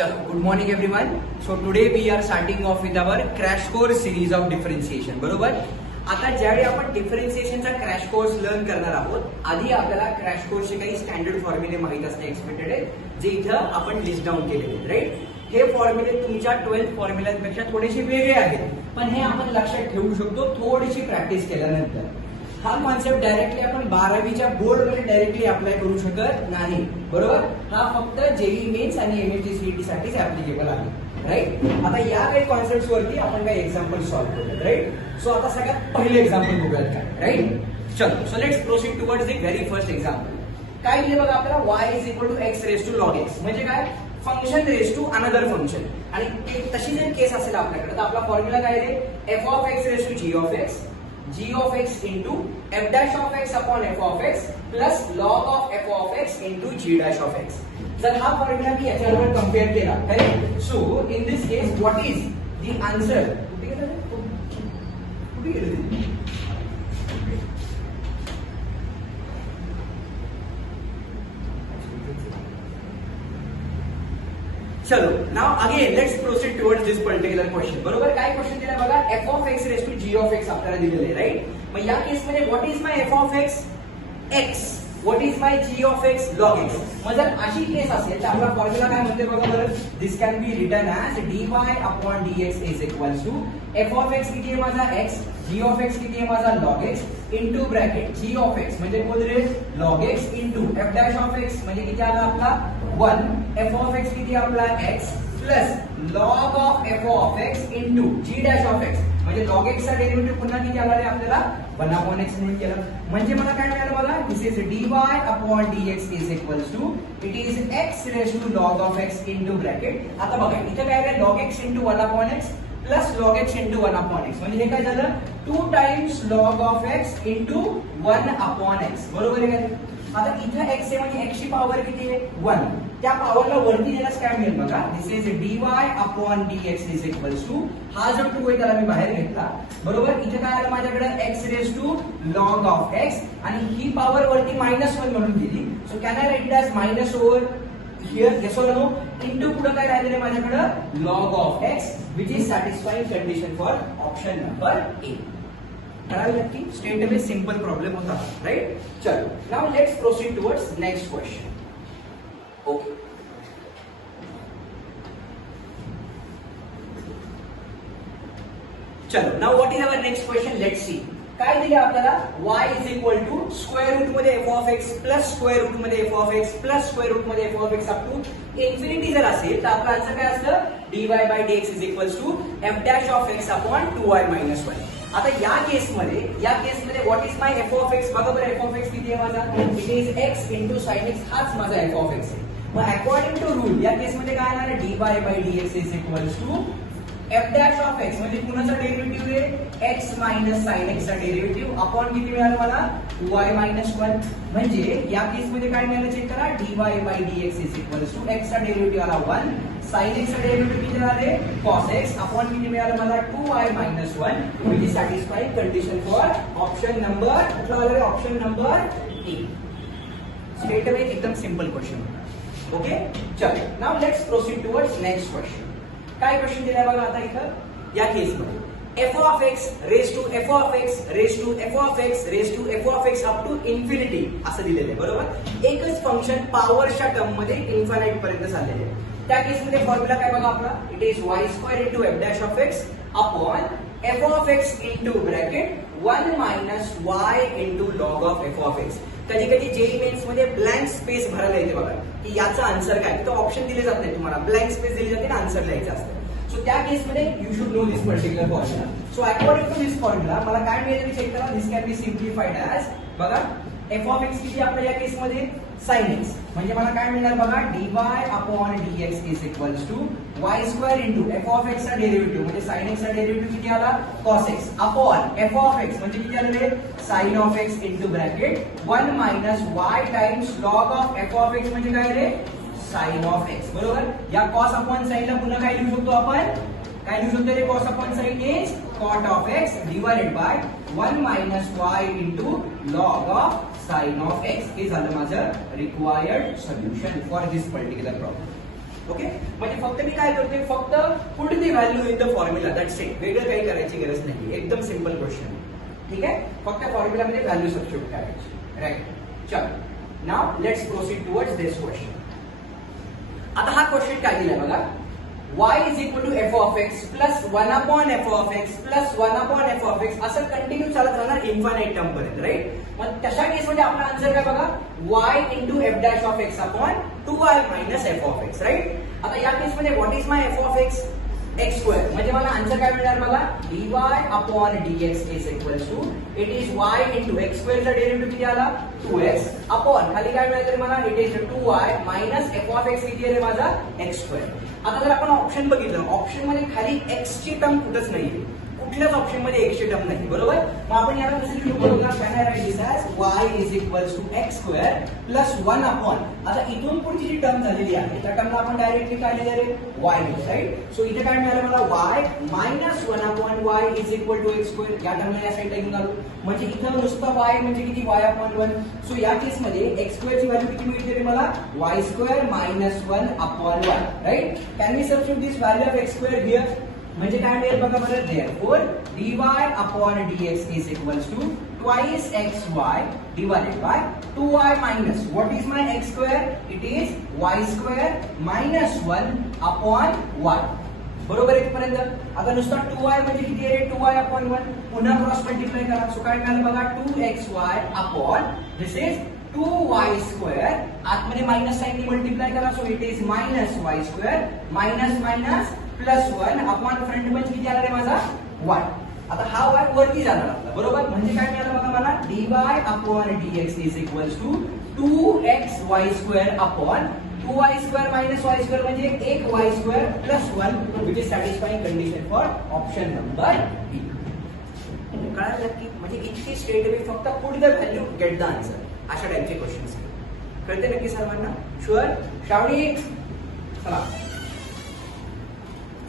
Chalo, good morning everyone. So today we are starting off with our crash course series of differentiation. बरोबर. आता ज्यावेळी आपण डिफरन्शिएशनचा crash course learn करणार आहोत, आधी आपल्याला क्रॅश कोर्सचे काही स्टँडर्ड फॉर्म्युले माहित असणे एक्सपेक्टेड आहे, जे इथं आपण लिस्ट डाऊन केलेले आहेत. राईट. हे फॉर्म्युले तुमच्या 12th फॉर्म्युल्यांपेक्षा थोडेसे वेगळे आहेत, पण हे आपण लक्षात ठेवू शकतो थोडीशी प्रॅक्टिस केल्यानंतर. हा कॉन्सेप्ट डायरेक्टली आपण 12वीच्या बोर्डमध्ये डायरेक्टली अप्लाय करू शकत नाही. बरोबर. हा फक्त जेईई मेन्स आणि एमएससी सीईटी साठीच ऍप्लिकेबल आहे. राईट. आता या काही कॉन्सेप्ट वरती आपण काही एक्झाम्पल सॉल्व्ह करूयात. राईट. सो आता सगळ्यात पहिले एक्झाम्पल बघूयात काय. राईट. चलो, so let's proceed towards the very first example. काय दिले बघा आपल्याला, y is equal to x raise to log x. म्हणजे काय, function raise to another function. आणि तशी जर केस असेल आपल्याकडे तर आपला फॉर्म्युला काय आहे, f of x raise to g of x, g of x into f dash of x upon f of x plus log of f of x into g dash of x. जर हा formula मी याच्याबरोबर compare केला, correct. So in this case what is the answer. चलो, now again let's proceed towards this particular question. बरोबर. काय question दिला बघा, f of x raise to g of x आपल्याला दिलेले आहे. राईट. मग या केस मध्ये what is my f of x x, what is my g of x log x. मग जर अशी केस असेल तर आपला फॉर्म्युला काय म्हणते बघा बरं, this can be written as dy upon dx is equals to f of x किती आहे माझा x, g ऑफ x किती आहे माझा log x into bracket g of x म्हणजे कोण रे log x into f dash of x म्हणजे किती आला आपला 1, f ऑफ x किती आपला x plus log of f of x into g dash of x म्हणजे log x चा डेरिव्हेटिव्ह पुन्हा किती आला रे आपल्याला 1 अपॉन x म्हणून केलं. म्हणजे मला काय मिळालं बघा, this is dy upon dx is equals to it is x raise to log of x into bracket. आता बघा इथे काय आहे, log x into 1 upon x plus log x into 1 upon x म्हणजे हे काय झालं 2 times log of x into 1 upon x. बरोबर आहे का. आता इथे x आहे म्हणजे x ची पॉवर किती आहे 1, त्या पॉवरला वरती नेल्यास काय मिळेल बघा, this is dy upon dx is equals to हा जो 2 आहे त्याला मी बाहेर घेतला. बरोबर. इथे काय आलं माझ्याकडे x raise to log of x आणि ही पॉवर वरती -1 म्हणून दिली. So can I write it as minus over here yes और नो इनटू पुढे काय राहिलेलं आहे माझ्याकडे log of x which is satisfying condition for option number A. की स्टेट में सिंपल प्रॉब्लम होता. राइट. चलो, now let's proceed towards next question. Okay. चलो, now what is our next question, let's see. काय दिले आपल्याला, y is equal to square root मध्ये f of x plus square root मध्ये f of x plus square root मध्ये f of x up to infinity जर असेल तर आपलं आन्सर काय असतं, dy by dx is equals to f dash of x upon 2y minus 1. आता या केसमध्ये what is my f of x. बघा बरं f ऑफ x किती आहे माझा, it is x into sine x हाच माझा f ऑफ x आहे. मग अकॉर्डिंग टू रूल या केसमध्ये काय येणार आहे, dy by dx is equals to f dash of x म्हणजे कुणाचा डेरिव्हेटिव्ह आहे x मायनस साइन x चा डेरिव्हेटिव्ह अपॉन किती मिळालं मला 2y मायनस 1. म्हणजे या केसमध्ये काय मिळालं चेक करा, dy by dx is equals to x चा डेरिव्हेटिव्ह आला 1, साइन x चा डेरिव्हेटिव्ह किती आले cos x अपॉन किती मिळालं मला 2y minus 1 which is satisfying condition for option number कुठला आला, option number A. Straight away एकदम सिंपल क्वेश्चन. ओके. चलो, now let's proceed towards next question. काय क्वेश्चन दिलाय बघा आता इथं या केसमध्ये f of x raise to f of x raise to f of x raise to f of x up to infinity असं दिलेलं आहे. बरोबर. एकच फंक्शन पॉवरच्या टर्म मध्ये इन्फानाइट पर्यंत चाललेले आहे. त्या केसमध्ये फॉर्म्युला काय बघा आपला, it is y square into f dash of x upon f of x into bracket 1 minus y into log of f of x. कधी कधी जेईई मेन्स मध्ये ब्लँक स्पेस भरायला येते बघा, की याचा आन्सर काय, तर ऑप्शन दिले जात नाही तुम्हाला, ब्लँक स्पेस दिली जाते ना आन्सर लिहायचं असतं. सो त्या केसमध्ये you should know this particular formula. So according to this formula मला काय मिळेल चेक करा, this can be simplified as बघा f ऑफ x किती आपल्या या केसमध्ये sin x म्हणजे मला काय मिळणार बघा, dy upon dx is equals to y square into f of x चा डेरिव्हेटिव्ह म्हणजे sin x चा डेरिव्हेटिव्ह किती आला cos x upon f of x म्हणजे किती आले sin of x into bracket 1 minus y times log of f of x म्हणजे काय रे sin ऑफ x. बरोबर. या cos अपॉन sin ला पुन्हा काय लिहू शकतो आपण, काय लिहू शकतो रे, cos upon sin is cot of x divided by 1 minus y into log of sin of x. हे झालं माझं required solution for this particular problem. Okay, म्हणजे फक्त मी काय करतोय, फक्त put the value in the formula, that's it. वेगळं काही करायची गरज नाही, एकदम सिंपल क्वेश्चन. ठीक आहे, फक्त फॉर्म्युलामध्ये व्हॅल्यू सबस्टिट्यूट करायची. राईट, चल now let's proceed towards this question. आता हा क्वेश्चन काय दिलाय बघा, y is equal to f of x plus 1 upon f of x plus 1 upon f of x असं कंटिन्यू चालत राहणार इन्फानाइट टर्म पर्यंत. राईट, मग तशा केस मध्ये आपला आन्सर काय बघा, y into f dash of x upon 2y minus f of x. Right, आता या केस मध्ये what is my f of x, x square, म्हणजे मला आन्सर काय मिळणार बघा, dy upon dx is equal to it is y into x square चा derivative किती आला 2x अपॉन खाली काय मिळालं मला, it is 2y minus f of x किती आहे माझा x स्क्वेअर. आता जर आपण ऑप्शन बघितलं, ऑप्शन मध्ये खाली x ची टर्म कुठंच नाहीये, कुठल्याच ऑप्शन मध्ये x ची टर्म नाही. बरोबर, मग आपण याला दुसरी बघूया, can I write this as y is equals to x square plus 1 upon, आता इथून पुढची जी टर्म झालेली आहे त्या टर्मला आपण डायरेक्टली काय लिहिलं रे, y लिहिलं. राईट, सो इथे काय मिळालं मला, y minus 1 upon y is equal to x square. या टर्मला या साईडला घेऊन आलो, म्हणजे इथं नुसतं y म्हणजे किती, y अपॉन 1. सो या केस मध्ये x स्क्वेअर ची व्हॅल्यू किती मिळते रे मला, y square minus 1 upon 1. Right, can we substitute this value of x square here, म्हणजे काय मिळेल बघा बरं, therefore dy upon dx is equals to twice xy divided by 2y minus what is my x square, it is y square minus 1 upon y. बरोबर इथपर्यंत. आता नुसता 2y म्हणजे किती आहे, 2y upon 1, पुन्हा क्रॉस मल्टिप्लाय करा. सो काय मिळालं बघा, 2xy upon this is 2y square, आतमध्ये मायनस साइन मल्टिप्लाय करा. So it is minus y square minus minus plus 1 upon front म्हणजे किती आला रे माझा, y. आता हा y वरती जाणार आपला. बरोबर, म्हणजे काय मिळालं बघा मला, dy upon dx is equals to 2xy square upon 2y square minus y square म्हणजे 1y square plus 1, which is satisfying condition for option number B. कळालं की, म्हणजे इतकी स्टेट वे फक्त put the value get the answer, अशा टाइपचे questions. कळते नक्की सर्वांना? शुअर? श्रावणी चला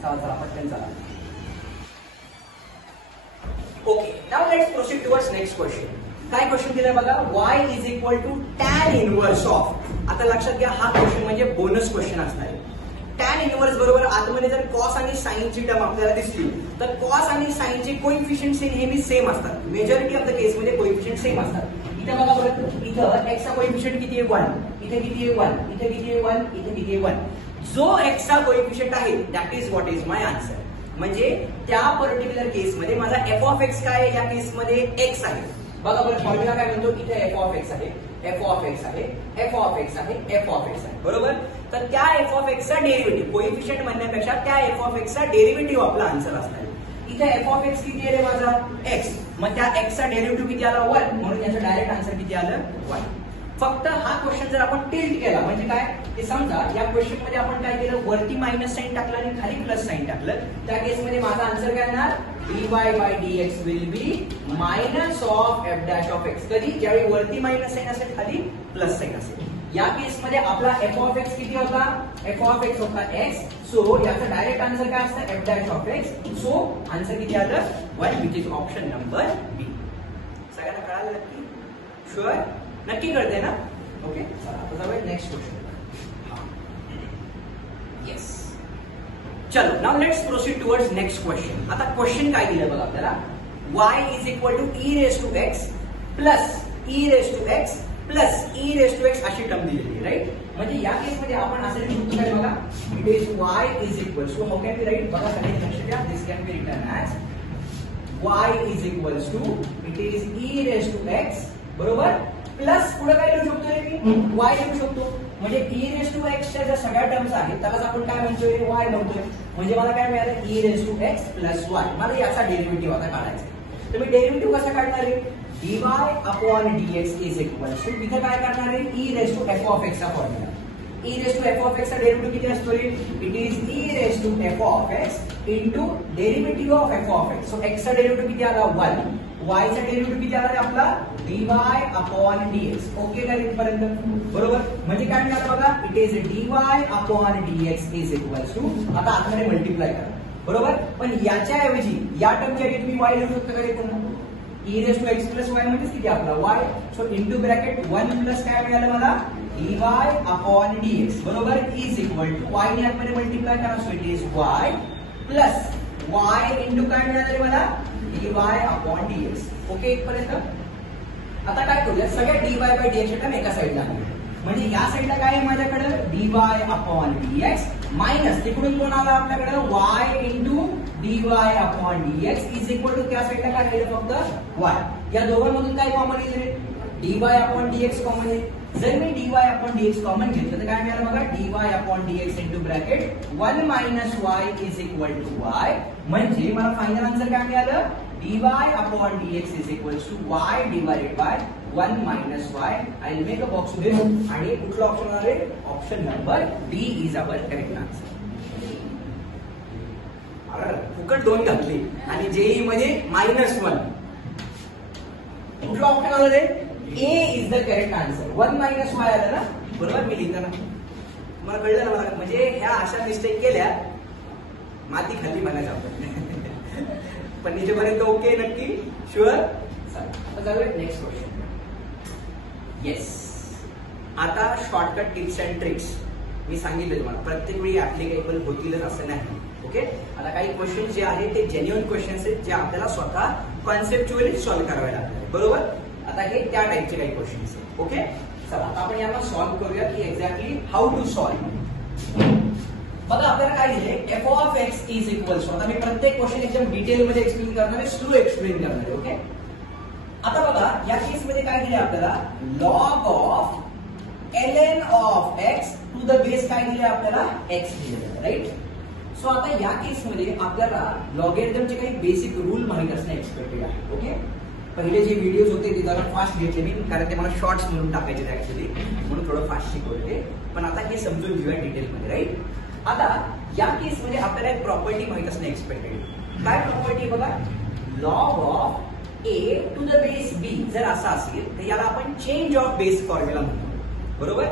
चला चला पटकन चला. Okay, now let's proceed towards next question. काय क्वेश्चन दिलाय बघा, y is equal to tan inverse of. आता लक्षात घ्या, हा क्वेश्चन म्हणजे बोनस क्वेश्चन असणार आहे. tan इनवर्स बरोबर आतमध्ये जर cos आणि sin ची टर्म आपल्याला दिसली तर cos आणि sin चे कोएफिशिएंट नेहमी सेम असतात. मेजॉरिटी ऑफ द केस मध्ये कोएफिशिएंट सेम असतात. इथे बघा बरं, इथं x चा कोएफिशिएंट किती आहे 1, इथे किती आहे 1, इथे किती आहे 1, इथे किती आहे 1. जो x चा कोएफिशिएंट आहे that is what is my answer. म्हणजे त्या पर्टिक्युलर केस मध्ये माझा f ऑफ x काय आहे, या केस मध्ये x आहे. बघा बरं, फॉर्म्युला काय म्हणतो, इथे f ऑफ x आहे, f ऑफ x आहे, f ऑफ x आहे, f ऑफ x आहे. बरोबर, तर त्या f ऑफ x चा डेरिव्हेटिव्ह, कोएफिशिएंट म्हणण्यापेक्षा त्या f ऑफ x चा डेरिव्हेटिव्ह आपला आन्सर असणार. इथे f ऑफ x किती आहे रे माझा, x, मग त्या x चा डेरिव्हेटिव्ह किती आला 1, म्हणून याचं डायरेक्ट आन्सर किती आलं 1. फक्त हा क्वेश्चन जर आपण टिल्ट केला म्हणजे काय, ते समजा या क्वेश्चन मध्ये आपण काय केलं, वरती मायनस साइन टाकलं आणि खाली प्लस साइन टाकलं, त्या केस मध्ये माझा आन्सर काय येणार, dy by dx will be minus of f dash of x. कधी, ज्यावेळी वरती मायनस साइन असेल, खाली प्लस साइन असेल. या केस मध्ये आपला f of x किती होता, f of x होता x. सो याचा डायरेक्ट आन्सर काय असतं, f dash of x. So answer किती आलं 1, which is ऑप्शन नंबर बी. सगळ्यांना कळालं नक्की? शुअर? नक्की कळते ना? ओके, आता जाऊया नेक्स्ट क्वेश्चन. येस, चलो now let's proceed towards next question. आता क्वेश्चन काय दिलं बघा आपल्याला, y is equal to e raise to x plus e raise to x plus e raise to x अशी टर्म दिलेली आहे. राईट, म्हणजे या केस मध्ये आपण असं लिहू शकतो काय बघा, it is y is equal to, how can we write, बघा सगळ्यांनी लक्ष द्या, this can be written as y is equal to, it is e raise to x बरोबर, प्लस पुढे काय लिहू शकतो रे मी, y लिहू शकतो. म्हणजे e रेस टू x च्या ज्या सगळ्या टर्म्स आहेत त्यालाच आपण काय म्हणतोय, y म्हणतोय. म्हणजे मला काय मिळालं, e raise to x plus y. मला याचा डेरिव्हेटिव्ह आता काढायचा आहे. तर मी डेरिव्हेटिव्ह कसा काढणार आहे, dy upon dx is equal to, इथे काय करणार आहे, e raise to f of x चा formula. e raise to f of x चा डेरिव्हेटिव्ह किती असतो रे, it is e raise to f of x into derivative of f of x. So x चा डेरिव्हेटिव्ह किती आला 1, y चा derivative किती आला आपला dy अपॉन dx. ओके का इथपर्यंत? बरोबर, म्हणजे काय मिळालं बघा, it is dy upon dx is equal to, आता आतमध्ये मल्टिप्लाय करा. बरोबर, पण याच्या ऐवजी या टर्मच्या ऐवजी मी y लिहू शकतो का पुन्हा, e raise to x plus y म्हणजेच किती आपला y. So into bracket 1 plus काय मिळालं मला dy अपॉन dx बरोबर इज इक्वल टू y ने आतमध्ये मल्टिप्लाय करा, so it is y plus y into काय मिळालं रे मला dy अपॉन dx. ओके इथपर्यंत. आता काय करूया, सगळ्या dy बाय dx टर्म एका साइडला आणूया. म्हणजे या साइडला काय आहे माझ्याकडे dy अपॉन dx मायनस तिकडून कोण आला आपल्याकडे y into dy upon dx is equal to त्या साइडला काय राहिलं फक्त y. या दोघांमधून काय कॉमन येईल, dy अपॉन dx कॉमन आहे. जर मी dy अपॉन dx कॉमन घेतलं तर काय मिळालं बघा, dy upon dx into bracket 1 minus y is equal to y. म्हणजे मला फायनल आन्सर काय मिळालं, dy upon dx is equal to y divided by 1 minus y. I will make a box with आणि कुठला ऑप्शन आहे, option number D is our correct answer. फुकट 2 घातले आणि जेई मध्ये -1. कुठला ऑप्शन आला रे, A is the correct answer. 1 minus y आलं ना, बरोबर मी लिहिलं ना, मला कळलं ना. मला म्हणजे ह्या अशा मिस्टेक केल्या माती खाल्ली म्हणायचं आपण. पण इथेपर्यंत ओके नक्की शुअर. आता जाऊया नेक्स्ट क्वेश्चन. येस, आता शॉर्टकट टिप्स अँड ट्रिक्स मी सांगितलं तुम्हाला, प्रत्येक वेळी ऍप्लिकेबल होतीलच असं नाही. ओके, आता काही क्वेश्चन जे आहेत ते जेन्युइन क्वेश्चन्स आहेत, जे आपल्याला स्वतः कॉन्सेप्च्युअली सॉल्व्ह करावे लागतात. बरोबर, आता हे त्या टाइपचे काही क्वेश्चन्स आहेत. ओके, चला आता आपण यांना सॉल्व्ह करूया की एक्झॅक्टली हाऊ टू सॉल्व्ह. बघा आपल्याला काय दिले, F of X is equal to, आता मी प्रत्येक क्वेश्चन एकदम डिटेल मध्ये एक्सप्लेन करणार आहे, स्लो एक्सप्लेन करणार आहे. ओके, आता बघा या केस मध्ये काय दिले आपल्याला, log of ln of x to the base काय दिले आपल्याला, x दिले. राईट. सो आता या केस मध्ये आपल्याला लॉगॅरिथमचे काही बेसिक रूल माहित असणे एक्सपेक्टेड आहे. ओके, पहिले जे व्हिडिओज होते ते जरा फास्ट घेतले मी, कारण ते मला शॉर्ट्स म्हणून टाकायचे ऍक्च्युअली, म्हणून थोडं फास्ट शिकवले. पण आता हे समजून घेऊया डिटेल मध्ये. राईट. आता या केस मध्ये आपल्याला एक प्रॉपर्टी माहित असणे एक्सपेक्टेड. काय प्रॉपर्टी बघा, log of a to the base b जर असा असेल तर याला आपण चेंज ऑफ बेस फॉर्म्युला म्हणतो. बरोबर,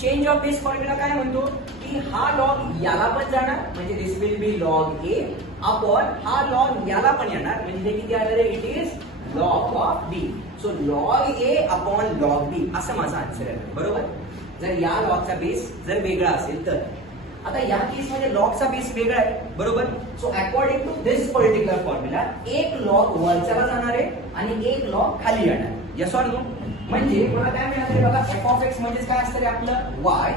चेंज ऑफ बेस फॉर्म्युला काय म्हणतो की हा लॉग याला पण जाणार, म्हणजे this will be log a upon हा लॉग याला पण येणार, म्हणजे किती आलं रे, it is log of b. So log a upon log b असं माझा आन्सर आहे. बरोबर, जर या लॉगचा बेस जर वेगळा असेल तर. आता या केस मध्ये लॉगचा बेस वेगळा आहे. बरोबर, so according to this particular formula एक लॉग वरच्याला जाणार आहे आणि एक लॉग खाली येणार. Yes or no. म्हणजे मला काय मिळालं बघा, एफ ऑफ एक्स म्हणजे काय असतं रे आपलं, y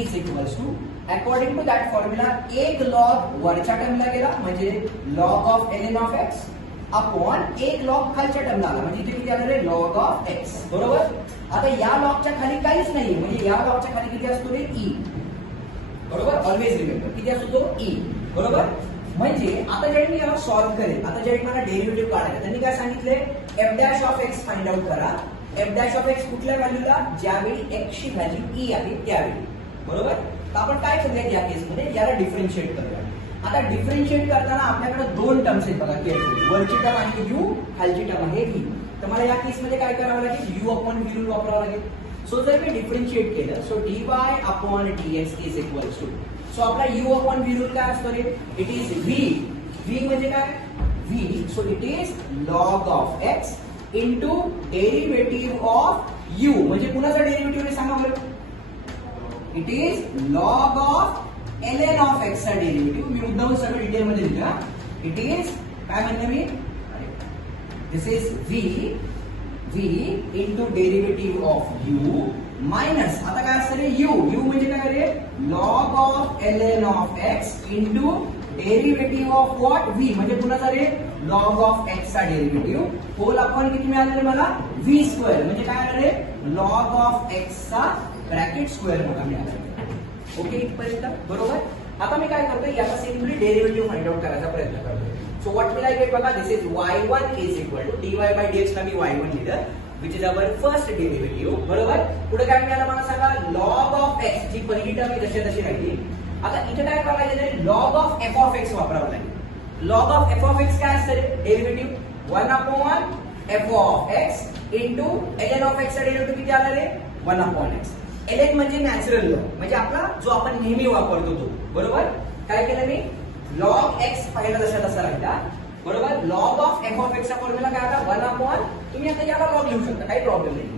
is equals to according to that formula एक लॉग वरच्या टर्मला गेला म्हणजे log of ln of x upon एक लॉग खालच्या टर्मला आला म्हणजे इथे किती आलं रे, लॉग ऑफ x. बरोबर. आता या लॉगच्या खाली काहीच नाही, म्हणजे या लॉगच्या खाली किती असतो रे, e. बरोबर, ऑलवेज रिमेंबर किती असतो तो, e. बरोबर. म्हणजे आता ज्यावेळी मी याला सॉल्व्ह करेल, आता ज्यावेळी मला डेरिव्हेटिव्ह काढायला, त्यांनी काय सांगितले, F dash of x find out करा. एफ डॅश ऑफ एक्स कुठल्या व्हॅल्यूला, ज्यावेळी एक्स ची व्हॅल्यू ई आहे त्यावेळी. बरोबर, तर आपण काय करूया या केसमध्ये, याला डिफरन्शिएट करूया. आता डिफरन्शिएट करताना आपल्याकडे 2 टर्म्स आहेत बघा, केअरफुली. वरची टर्म आहे u, खालची टर्म आहे v. तर मला या केसमध्ये काय करावं लागेल, u अपॉन v रूल वापरावं लागेल. सो जर मी डिफरन्शिएट केलं, so dy upon dx is equals to, so आपला u अपॉन v रूल काय असतो रे, इट इज v. v म्हणजे काय, v. So it is log of x into derivative of u. म्हणजे कुणाचा डेरिव्हेटिव्ह आहे सांगा बरं, it is log of ln of x चा डेरिव्हेटिव्ह. मी मुद्दाम सगळं डिटेल मध्ये लिहिलं. इट इज काय म्हणतो मी, this is v into derivative of u minus, आता काय असतं रे, u म्हणजे काय रे, log of ln of x into derivative of what, v म्हणजे कुणाचा रे, लॉग ऑफ x चा डेरिव्हेटिव्ह. होल अपॉन किती मिळालं रे मला, v स्क्वेअर म्हणजे काय आलं रे, लॉग ऑफ x चा ब्रॅकेट स्क्वेअर मला मिळाला. ओके इथपर्यंत. बरोबर. आता मी काय करतोय, याचा सिम्पली डेरिव्हेटिव्ह फाइंड आउट करायचा प्रयत्न करतोय. So what will I get बघा, this is y1 is equal to dy by dx ला मी y1 लिहिलं, which is our first derivative. बरोबर. पुढे काय मिळालं मला सांगा, लॉग ऑफ x, जी पहिली टर्म आहे तशी राहिली. आता इथे काय करायला लागेल, log of f of x वापरावं लागेल. Log of f of x काय असतं रे, derivative 1 upon f of x into ln of x चा डेरिव्हेटिव्ह किती आला रे, 1 अपॉन x. ln म्हणजे नॅचरल लॉग, म्हणजे आपला जो आपण नेहमी वापरतो तो. बरोबर. काय केलं मी, लॉग x पहिला तसा राहिला. बरोबर. Log of f of x चा फॉर्म्युला काय आता, 1 अपॉन, तुम्ही आता याला लॉग लिहू शकता, काही प्रॉब्लेम नाही.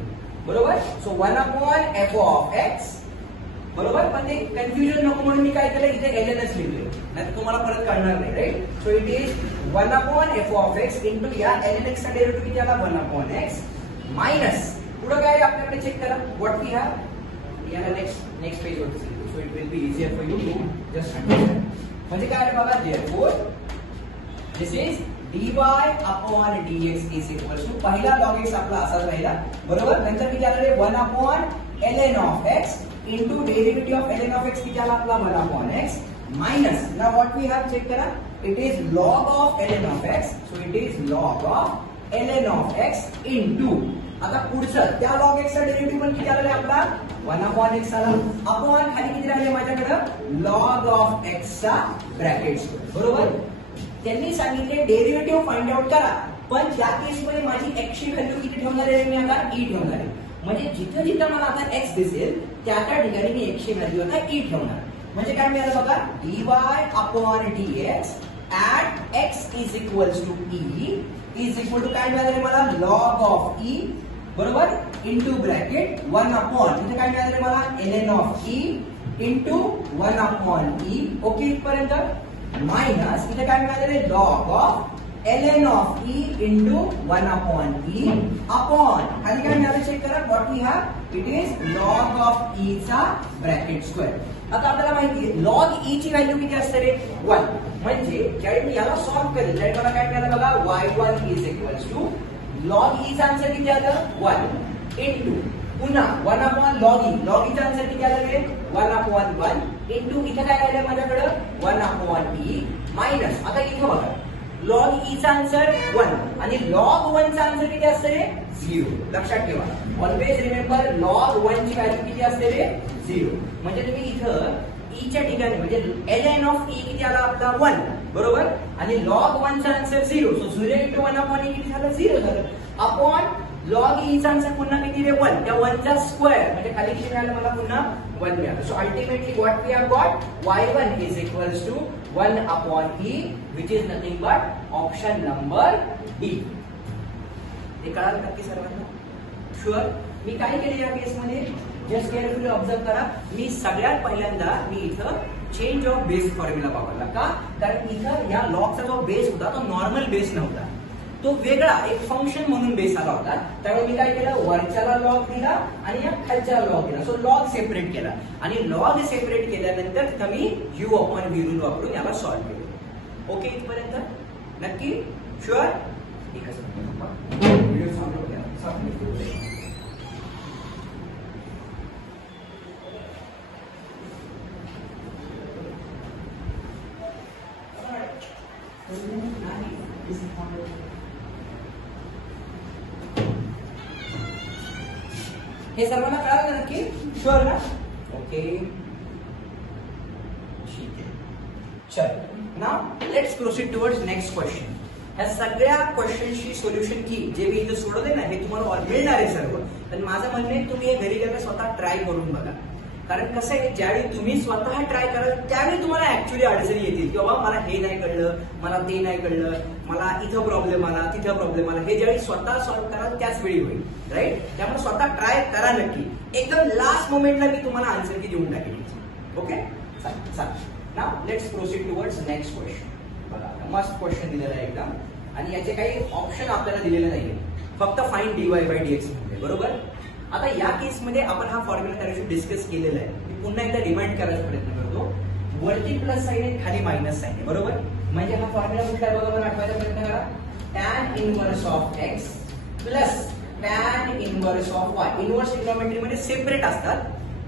बरोबर. So 1 upon F of x, बरोबर. पण ते कन्फ्युजन नको म्हणून मी काय केलं, इथे एलएनच लिहिलं, नाही तुम्हाला परत कळणार नाही. Right. So it is 1 upon F of X into या एलएनएक्स चा डेरिव्हेटिव्ह किती आला, 1 अपॉन एक्स मायनस पुढे काय आपल्याकडे चेक करा व्हॉट वी हॅव. याला नेक्स्ट पेज वरती. So it will be easier for you to just understand. म्हणजे काय आहे बघा, therefore this is dy upon dx is equal to पहिला log x आपला असाच राहिला, बरोबर. नंतर किती आला रे, 1 upon ln of x into derivative of ln of x किती आला आपला, 1 upon x minus now what we have, check करा, it is log of ln of x. So it is log of ln of x into आता पुढचं त्या log x चा derivative पण किती आला आपला, 1 अपॉन x आला, अपॉन खाली किती राहिले माझ्याकडे, log ऑफ x चा ब्रॅकेट्स, बरोबर. त्यांनी सांगितले डेरिव्हेटिव्ह फाइंड आउट करा, पण या केसमध्ये माझी x ची व्हॅल्यू किती ठेवणार आहे मी आता, e ठेवणार आहे. म्हणजे जिथं जिथं मला आता x दिसेल त्या त्या ठिकाणी मी x ची व्हॅल्यू आता e ठेवणार. म्हणजे काय मिळालं बघा, dy upon dx at x is equals to e is equal to काय मिळालं मला, log ऑफ e, बरोबर, इंटू ब्रॅकेट 1 अपॉन इथे काय मिळालं मला, ln of e into 1 upon e. Okay इथपर्यंत. मायनस इथे काय मिळालं, log of ln of e into 1 upon e upon खाली काय मिळालं चेक करा, what we have, it is log of e चा ब्रॅकेट स्क्वेअर. आता आपल्याला माहिती आहे log e ची व्हॅल्यू किती असते रे, 1. म्हणजे ज्यावेळी मी याला सॉल्व्ह करेल त्यावेळी मला काय मिळालं बघा, y1 is equals to log e चा आन्सर किती आलं, 1 इंटू पुन्हा 1 upon log e, log e चा आन्सर किती आलं रे, 1 अपॉन 1 इंटू इथे काय राहिलं माझ्याकडे, 1 अपॉन e मायनस आता इथे बघा log e चा आन्सर 1 आणि log 1 चा आन्सर किती असते रे, 0. लक्षात ठेवा, ऑलवेज रिमेंबर log 1 ची व्हॅल्यू किती असते रे, 0. म्हणजे तुम्ही इथं e च्या ठिकाणी म्हणजे ln ऑफ e किती आला आपला, 1, बरोबर. आणि log 1 चा answer 0. So 0 into 1 upon e किती झालं, 0 झालं. अपॉन log e चा आन्सर पुन्हा किती रे, 1. त्या 1 चा स्क्वेअर म्हणजे खाली किती मिळालं मला, पुन्हा 1 मिळालं. So ultimately what we have got, y1 is equals to 1 upon e which is nothing but option number D. हे कळालं नक्की सर्वांना, शुअर. मी काय केले या केसमध्ये, जस्ट केअरफुली ऑब्झर्व करा. मी सगळ्यात पहिल्यांदा मी इथं चेंज ऑफ बेस फॉर्म्युला वापरला. का, कारण इथं या लॉगचा जो बेस होता तो नॉर्मल बेस नव्हता, तो वेगळा एक फंक्शन म्हणून बेस आला होता. त्यामुळे मी काय केलं, वरच्याला लॉग दिला आणि या खालच्याला लॉग दिला. सो लॉग सेपरेट केला आणि लॉग सेपरेट केल्यानंतर तिथं मी u अपॉन v रूल वापरून याला सॉल्व्ह केलं. ओके इथपर्यंत नक्की, शुअर. ठीक आहे, व्हिडिओ संपला. हे सर्वांना कळालं ना नक्की, शुअर ना. ओके ठीक आहे, चल now let's proceed towards next question. ह्या सगळ्या क्वेश्चनची सोल्युशन की जे मी इथे सोडवले ना हे तुम्हाला मिळणार आहे सर्व. पण माझं म्हणणं आहे तुम्ही हे घरी गेल्यावर स्वतः ट्राय करून बघा. कारण कसं आहे, ज्यावेळी तुम्ही स्वतः ट्राय कराल त्यावेळी तुम्हाला ऍक्च्युअली अडचणी येतील की बाबा मला हे नाही कळलं, मला ते नाही कळलं, मला इथं प्रॉब्लेम आला, तिथं प्रॉब्लेम आला. हे ज्यावेळी स्वतः सॉल्व्ह कराल त्याच वेळी होईल, राईट. त्यामुळे स्वतः ट्राय करा नक्की. एकदम लास्ट मोमेंटला मी तुम्हाला आन्सर की देऊन टाकेल. ओके चालेल. Now let's proceed towards next question. बघा मस्त क्वेश्चन दिलेला आहे एकदम आणि याचे काही ऑप्शन आपल्याला दिलेले नाहीये, फक्त फाइंड dy बाय dx म्हणजे, बरोबर. आता या केसमध्ये आपण हा फॉर्म्युला त्या दिवशी डिस्कस केलेला आहे. मी पुन्हा एकदा रिमाइंड करायचा प्रयत्न करतो. वरती प्लस साईन आहे, खाली मायनस साईन आहे, बरोबर. म्हणजे हा फॉर्म्युला कुठला आहे बघा, आठवायचा प्रयत्न करा. tan inverse of x plus tan inverse of y. Inverse trigonometry मध्ये सेपरेट असतात.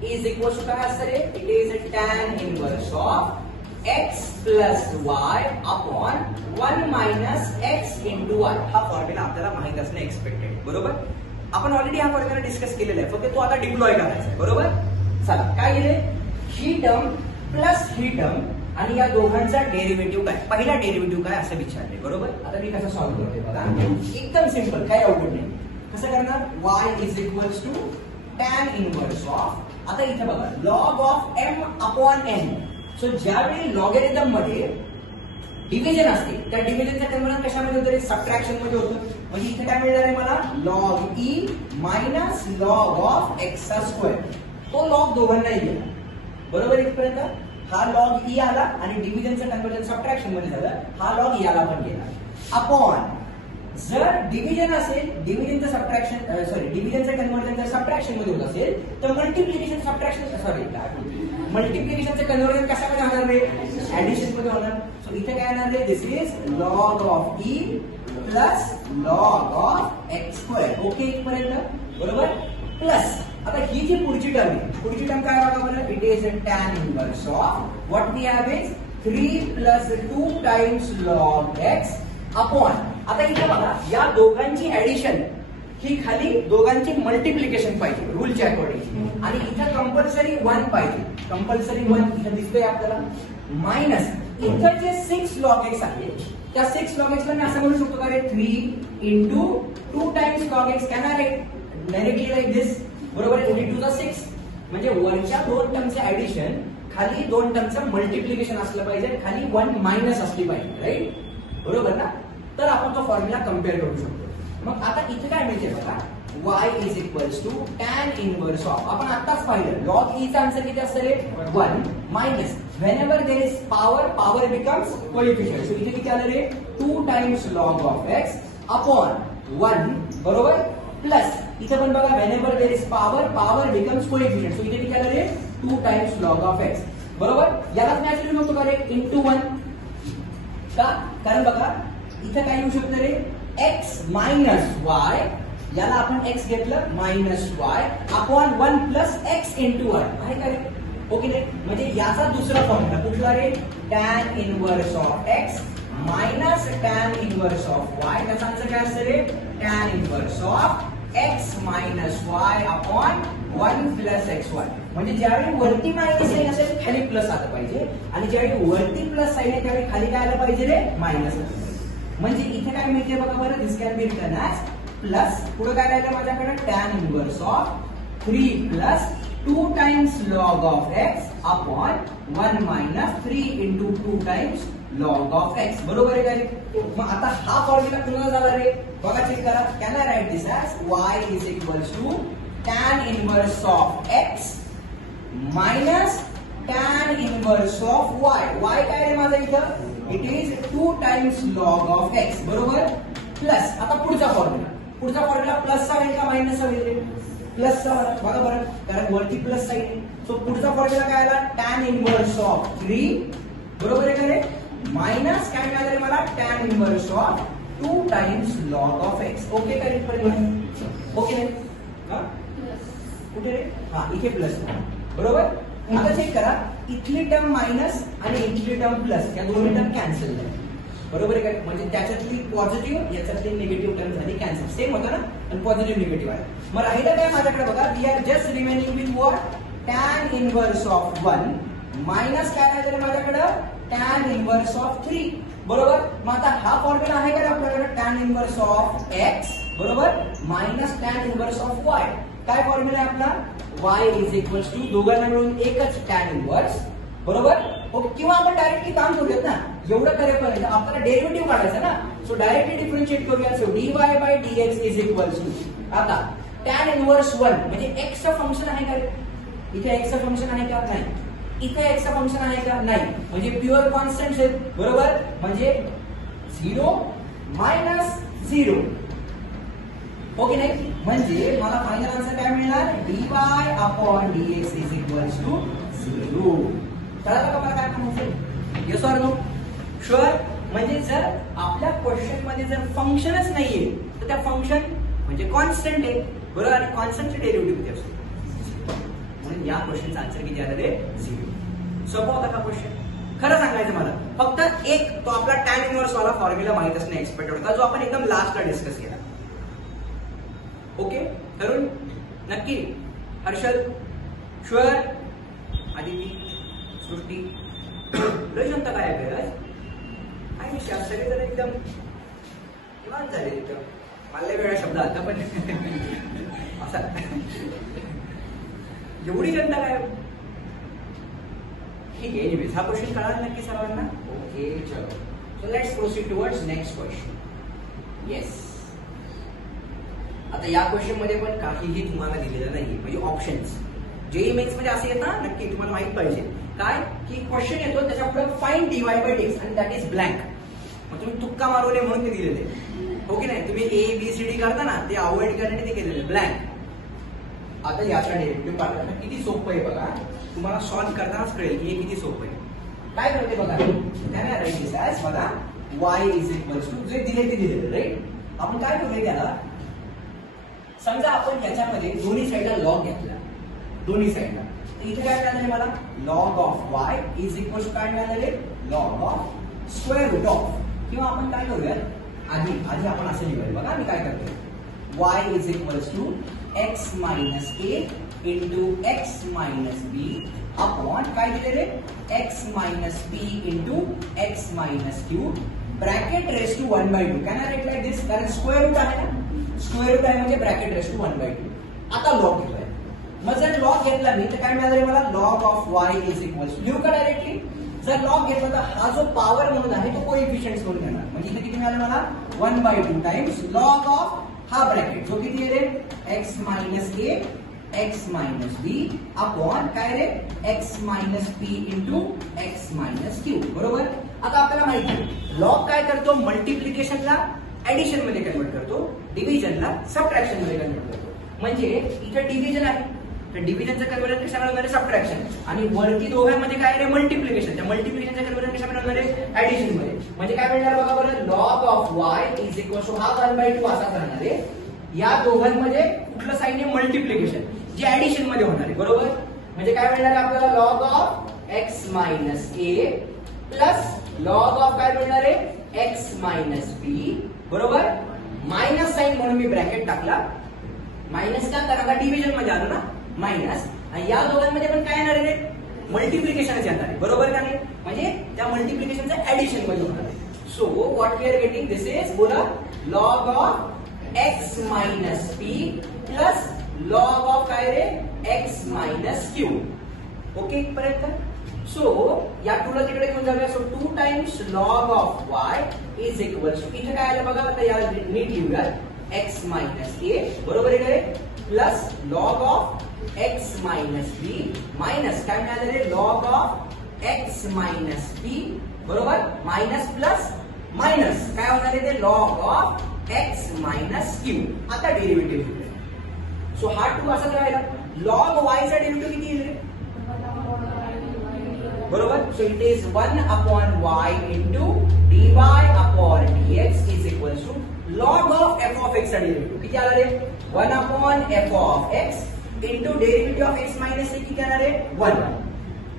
इज इक्वल टू काय असतं रे, it is tan inverse of x plus y upon 1 minus x into y. हा फॉर्म्युला आपल्याला माहित असणे एक्सपेक्टेड, बरोबर. आपण ऑलरेडी हा फॉर्म्युला डिस्कस केलेला आहे, फक्त तो आता डिप्लॉय करायचा आहे, बरोबर. चला काय केले, ही टर्म प्लस ही टर्म आणि या दोघांचा डेरिव्हेटिव्ह काय, पहिला डेरिव्हेटिव्ह काय असं विचारले, बरोबर. आता मी कसं सॉल्व्ह करते बघा, एकदम सिंपल, काही अवघड नाही. कसं करणार, y is equals to tan inverse of, आता इथे बघा log of m upon n. So ज्यावेळी लॉगॅरिथम मध्ये डिव्हिजन असते त्या डिव्हिजनचा कन्वर्जन कशामध्ये होतं रे? सबट्रॅक्शन मध्ये होतं. म्हणजे इथे काय मिळणार आहे मला? Log e minus log of एक्सचा स्क्वेअर. तो लॉग दोघांनाही गेला. बरोबर इथपर्यंत? हा लॉग ई आला आणि डिव्हिजनचं कन्वर्जन सबट्रॅक्शन मध्ये झालं. हा लॉग याला पण गेला. अपॉन जर डिव्हिजन असेल, डिव्हिजनचं सबट्रॅक्शन डिव्हिजनचं कन्वर्जन जर सबट्रॅक्शन मध्ये होत असेल तर मल्टिप्लिकेशन सबट्रॅक्शन मल्टिप्लिकेशनचं कन्वर्जन कशामध्ये होणार रे? ऍडिशन मध्ये होणार. सो इथे काय येणार रे? This is log of e plus log of x square. Okay इथपर्यंत? बरोबर. प्लस आता ही जी पुढची टर्म आहे, पुढची टर्म काय बघा बरं? It is tan inverse of what we have is 3 plus 2 times log X upon. आता इथे बघा या दोघांची ऍडिशन ही खाली दोघांची मल्टिप्लिकेशन पाहिजे रूलच्या अकॉर्डिंग आणि इथं कंपल्सरी 1 पाहिजे. कंपल्सरी 1 इथं दिसतोय आपल्याला. मायनस इथं जे 6 लॉग एक्स आहे त्या 6 लॉग एक्सला मी असं म्हणू शकतो का रे? 3 into 2 times log x can are directly like this. बरोबर. इंटू द 6 म्हणजे वरच्या 2 टर्मचं ऍडिशन खाली 2 टर्मचं मल्टिप्लिकेशन असलं पाहिजे, खाली 1 मायनस असली पाहिजे. राईट? बरोबर ना? तर आपण तो फॉर्म्युला कम्पेअर करू शकतो. मग आता इथे काय मिळते बघा? y is equals to tan inverse of. आपण आताच पाहिलं लॉग ई चा आन्सर किती असतं रे? 1 minus whenever there is power, power becomes coefficient. So इथे किती आलं रे? 2 times log of x upon 1. बरोबर. प्लस इथे पण बघा whenever there is power, power becomes coefficient. So इथे किती आलं रे? 2 टाइम्स लॉग ऑफ एक्स. बरोबर. यालाच मॅच लिहू शकतो का रे? इंटू 1. का? कारण बघा इथे काय येऊ शकतं रे? X minus Y. याला आपण एक्स घेतलं minus y upon 1 plus x into Y आहे का रे? ओके रे. म्हणजे याचा दुसरा फॉर्म्युला कुठला रे? Tan inverse of x minus tan inverse of y. त्याचा आन्सर काय असतं रे? Tan inverse of x minus y upon 1 plus x y. म्हणजे ज्यावेळी वरती मायनस साईन असेल खाली प्लस आलं पाहिजे आणि ज्यावेळी वरती प्लस साईन आहे त्यावेळी खाली काय आलं पाहिजे रे? मायनस. म्हणजे इथे काय मिळते बघा बरं? This can be written as plus पुढे काय राहिलं माझ्याकडे? Tan inverse of 3 plus 2 times log of x upon 1 minus 3 into 2 times log of x. बरोबर आहे काय? मग आता हा फॉर्म्युला पूर्ण झाला रे. बघा चेक करा. Can I write this as y is equals to tan inverse of x minus tan inverse of Y. Y काय आहे माझा इथं? It is 2 times log of x. बरोबर. प्लस आता पुढचा फॉर्म्युला. पुढचा फॉर्म्युला प्लसचा होईल का मायनसचा होईल? प्लसचा. बघा बरं कारण वरती प्लस साईन आहे. सो पुढचा फॉर्म्युला काय आला? Tan inverse of 3. बरोबर आहे का रे? मायनस काय मिळालं रे मला? Tan inverse of 2 times log of X. Okay का रे? ओके रे? कुठे रे? हा इथे प्लस. बरोबर. आता चेक करा. इथली टर्म मायनस आणि इथली टर्म प्लस या दोन्ही टर्म कॅन्सल झाल्या. बरोबर आहे काय? म्हणजे त्याच्यातली पॉझिटिव्ह याच्यातली निगेटिव्ह टर्म झाली कॅन्सल. सेम होतं ना? आणि पॉझिटिव्ह निगेटिव्ह आहे. मग राहिलं काय माझ्याकडे बघा? We are just remaining with what? Tan inverse of 1 minus काय राहिलं रे माझ्याकडं? Tan inverse of 3. बरोबर. मग आता हा फॉर्म्युला आहे का आपल्याकडे? टॅन इनव्हर्स ऑफ एक्स बरोबर minus tan inverse of Y. काय फॉर्म्युला आहे आपला? y इज इक्वल्स टू दोघांना मिळून एकच टॅन इनव्हर्स. बरोबर. ओके. किंवा आपण डायरेक्टली काम करूयात ना. एवढं करेपर्यंत आपल्याला डेरिव्हेटिव्ह काढायचं ना. सो डायरेक्टली डिफरन्शिएट करूया. So dy by dx is equals to आता टॅन इनव्हर्स 1 म्हणजे x चं फंक्शन आहे का रे? इथे x चं फंक्शन आहे का? नाही. इथे x चं फंक्शन आहे का? नाही. म्हणजे प्युअर कॉन्स्टंट आहे. बरोबर. म्हणजे 0 मायनस 0. ओके नाही? म्हणजे मला फायनल आन्सर काय मिळणार? dy upon dx is equals to 0. कळलं का मला काय म्हणायचं? Yes or no? शुअर. म्हणजे जर आपल्या क्वेश्चन मध्ये जर फंक्शनच नाहीये तर त्या फंक्शन म्हणजे कॉन्स्टंट आहे. बरोबर. आणि कॉन्स्टंटचे डेरिव्हेटिव्ह किती असतो? म्हणून या क्वेश्चनचा आन्सर किती आलं रे? 0. सोपा होता का क्वेश्चन? खरं सांगायचं मला फक्त एक तो आपला टॅन इनव्हर्स वाला फॉर्म्युला माहित असणे एक्सपेक्टेड होता जो आपण एकदम लास्टला डिस्कस केला. ओके. तरुण नक्की? हर्षल? शुअर? आदिती? सृष्टी? लय जनता काय आहे? काय विषय? सगळे जण एकदम निवांत झाले तिथं. मला वेळा शब्द आता पण असा एवढी जनता काय? ठीक आहे. हा क्वेश्चन कळाला नक्की सर्वांना? ओके चलो. So let's proceed towards next question. Yes, आता या क्वेश्चन मध्ये पण काहीही तुम्हाला दिलेलं नाही, म्हणजे ऑप्शन्स. जेई मेन्स मध्ये असे येतात नक्की तुम्हाला माहित पाहिजे काय की क्वेश्चन येतो त्याच्या पुढे फाइंड dy by dx आणि दॅट इज ब्लँक. मग तुम्ही तुक्का मारवले म्हणून ते दिलेले, हो की नाही. तुम्ही ए बी सी डी करता ना, ते अवॉइड करण्यासाठी ते केलेले ब्लँक. आता याचा डेरिव्हेटिव्ह काढताना किती सोपं आहे बघा, तुम्हाला सॉल्व्ह करतानाच कळेल की हे किती सोपं आहे. काय करते बघा, त्याने राईट दिस ॲज बघा y इज इक्वल्स टू जे दिले ते दिलेले राईट. आपण काय करूया त्याला, समजा आपण त्याच्यामध्ये दोन्ही साईडला लॉग घेतला, दोन्ही साईडला, तर इथे काय मिळालं मला log of y is equals to काय मिळाले log of square root of. किंवा आपण काय करूया आधी आपण असं लिहूया बघा, मी काय करतो y is equals to x minus a into x minus b upon काय दिलेले x minus p into x minus q bracket raise to 1/2. Can I write like this, कारण स्क्वेअर रूट आहे ना, स्क्वेअर रूट आहे म्हणजे bracket raise to 1/2. आता log घेतलाय, मग जर लॉग घेतला मी तर काय मिळालं मला log of y is equals to लिहू का डायरेक्टली. जर लॉग घेतला तर हा जो पॉवर म्हणून आहे तो कोएफिशियंट्स म्हणून घेणार, म्हणजे इथे किती मिळालं मला 1/2 टाइम्स लॉग ऑफ हा ब्रॅकेट जो किती आहे रे x minus a x minus b upon काय रे x minus p into x minus q. बरोबर. आता आपल्याला माहिती आहे लॉग काय करतो, मल्टिप्लिकेशनला ऍडिशन मध्ये कन्वर्ट करतो, डिव्हिजनला सबट्रॅक्शन मध्ये कन्वर्ट करतो. म्हणजे इथे डिव्हिजन आहे तर डिव्हिजनचं कन्वर्जन कशामध्ये होणार आहे सबट्रॅक्शन, आणि वरती दोघांमध्ये काय रे मल्टिप्लिकेशन, त्या मल्टिप्लिकेशनचं कन्वर्जन कशामध्ये होणार आहे ऍडिशन मध्ये. म्हणजे काय मिळणार बघा बरं, log of y is equal to हा 1/2 असा करणार आहे. या दोघांमध्ये कुठलं साइन आहे मल्टिप्लिकेशन, जे ऍडिशन मध्ये होणार आहे. बरोबर. म्हणजे काय मिळणार आहे आपल्याला log of x minus a plus log of काय मिळणार आहे x मायनस b. बरोबर. मायनस साइन म्हणून मी ब्रॅकेट टाकला, मायनस का कारण का डिव्हिजन मध्ये आलो ना मायनस, आणि या दोघांमध्ये पण काय येणार आहे मल्टिप्लिकेशनच येणार आहे. बरोबर का नाही, म्हणजे त्या मल्टिप्लिकेशनचं ऍडिशन मध्ये होणार आहे. So what we are getting this is बोला log of x minus p plus log of काय रे x मायनस q. ओके पर्यंत. सो या टूला तिकडे घेऊन जाऊया. So 2 times log of y is equals to इथे काय आलं बघा, आता याला नीट लिहूया x मायनस a बरोबर आहे काय plus log of x minus b minus काय मिळालं रे log of x minus p. बरोबर. मायनस प्लस मायनस काय होणार आहे ते log of x minus q. आता डेरिव्हेटिव्ह घेऊया. सो हा 2 असाच राहिला. लॉग y चा डेरिव्हेटिव्ह किती येईल रे बरोबर. So it is 1 upon y into dy upon dx is equals to log of f of x चा डेरिव्हेटिव्ह किती आला रे 1 upon f of x into derivative of x minus a किती आला रे 1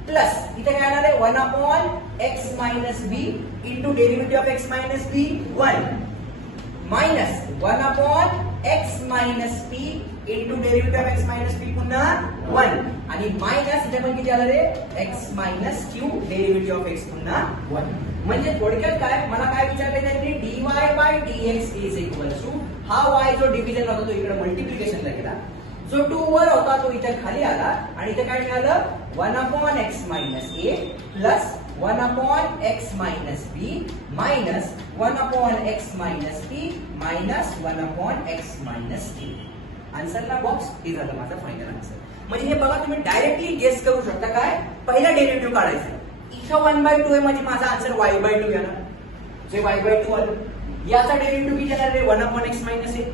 प्लस इथे काय आला रे 1 upon x minus b into derivative of x minus b 1 minus 1 upon x minus p into derivative of x minus p पुन्हा 1 आणि minus इथे पण किती आलं रे x minus q derivative of x पुन्हा 1. म्हणजे थोडक्यात काय मला काय विचारले त्यांनी dy by dx is equal to हा y जो डिव्हिजन होता तो इकडे मल्टिप्लिकेशनला गेला, जो 2 वर होता तो इथे खाली आला आणि इथे काय मिळालं 1 upon x minus a plus 1 upon x minus b minus 1 upon x minus p minus 1 upon x minus q. आन्सरला बॉक्स हे झालं माझा फायनल आन्सर. म्हणजे हे बघा तुम्ही डायरेक्टली गेस करू शकता काय पहिला डेरिव्हेटिव्ह काढायचा. इथं 1/2 आहे म्हणजे माझा आन्सर y/2 येणार, जे y/2 आलं. याचा डेरिव्हेटिव्ह किती येणार रे 1 अपॉन x मायनस a.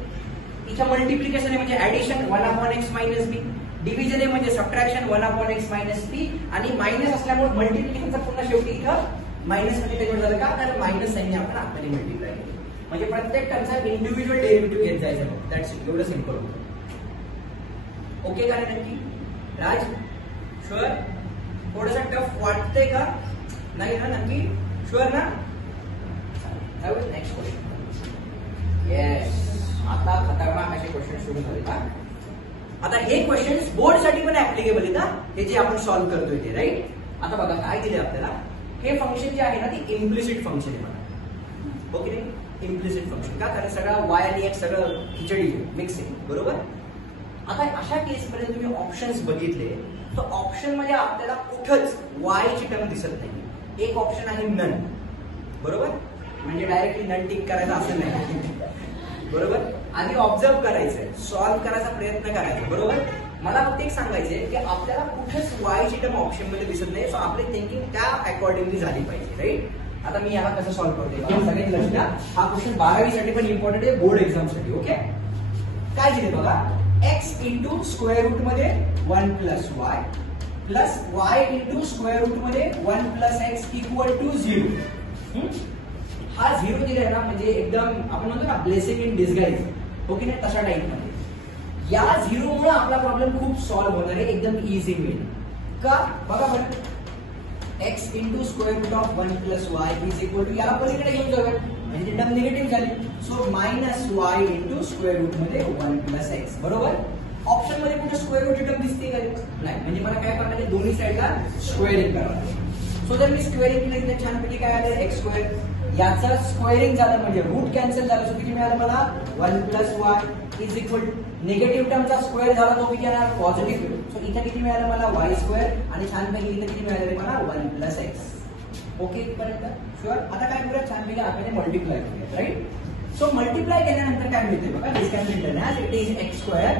इथं मल्टिप्लिकेशन आहे म्हणजे addition 1 upon x minus b. Division आहे म्हणजे subtraction 1 upon x minus p. आणि मायनस असल्यामुळे मल्टिप्लिकेशनचा पुन्हा शेवटी इथं मायनस मध्ये कन्वर्ट झालं का कारण मायनस साइनने आपण आतमध्ये मल्टिप्लाय केलं. म्हणजे प्रत्येक टर्मचा इंडिव्हिज्युअल डेरिव्हेटिव्ह घेत जायचं. That's it. एवढं सिंपल होतं. ओके का नक्की राज शुअर. थोडंसं टफ वाटतंय का नाही ना नक्की शुअर ना. Next question. येस आता खतरनाक असे क्वेश्चन सुरू झाले का. आता हे क्वेश्चन बोर्ड साठी पण ऍप्लिकेबल आहेत ना, हे जे आपण सॉल्व्ह करतोय ते राईट. आता बघा काय दिले आपल्याला, हे फंक्शन जे आहे ना ते इम्प्लिसिट फंक्शन आहे बघा. ओके इम्प्लिसिट फंक्शन का कारण सगळं y आणि x सगळं खिचडी मिक्स आहे. बरोबर. आता अशा केस मध्ये तुम्ही ऑप्शन्स बघितले तर ऑप्शन मध्ये आपल्याला कुठंच y ची टर्म दिसत नाही. एक ऑप्शन आहे नन. बरोबर. म्हणजे डायरेक्टली नन टिक करायचं असं नाही, बरोबर. आधी ऑब्झर्व करायचंय, सॉल्व्ह करायचा प्रयत्न करायचा, बरोबर. मला फक्त एक सांगायचंय की आपल्याला कुठेच वायची टर्म ऑप्शन मध्ये दिसत नाही, सो आपली थिंकिंग त्या अकॉर्डिंगली झाली पाहिजे, राईट. आता मी याला कसं सॉल्व्ह करते सगळ्यांनी लक्ष द्या. हा क्वेश्चन 12वी साठी पण इम्पॉर्टंट आहे, बोर्ड एक्झाम साठी. ओके, काय दिले बघा, x इंटू स्क्वेअर रूट मध्ये 1 plus Y plus y into square root मध्ये 1 प्लस एक्स इक्वल टू 0. हा 0 दिलाय ना, म्हणजे एकदम आपण म्हणतो ना ब्लेसिंग इन डिस्गाइज, ओके ना, तशा टाइप मध्ये. या 0 मुळे आपला प्रॉब्लेम खूप सॉल्व्ह होणार आहे, एकदम इझी होईल. का बघा बरं, x into square root of 1 plus Y is equal to, याला पलीकडे घेऊन जाऊया म्हणजे टर्म निगेटिव्ह झाली, so minus Y into square root मध्ये 1 प्लस एक्स, बरोबर. ऑप्शन मध्ये कुठे स्क्वेअर रूट टर्म दिसते का नाही, म्हणजे मला काय करणार आहे, दोन्ही साईडला स्क्वेअरिंग करायचं. सो जर मी स्क्वेअरिंग केलं तर छानपैकी काय आलं, एक्स स्क्वेअर, याचं स्क्वेअरिंग झालं म्हणजे रूट कॅन्सल झालं, सो किती मिळालं मला, 1 plus Y is equal negative टर्मचा स्क्वेअर झाला तो किती येणार, पॉझिटिव्ह. सो इथे किती मिळालं मला, वाय स्क्वेअर, आणि छानपैकी इथे किती मिळालं मला, 1 प्लस एक्स. ओके इथपर्यंत शुअर. आता काय करूया, छानपैकी आपण मल्टिप्लाय करूया, राईट. सो मल्टिप्लाय केल्यानंतर काय मिळते बघा, this can be written as it is x square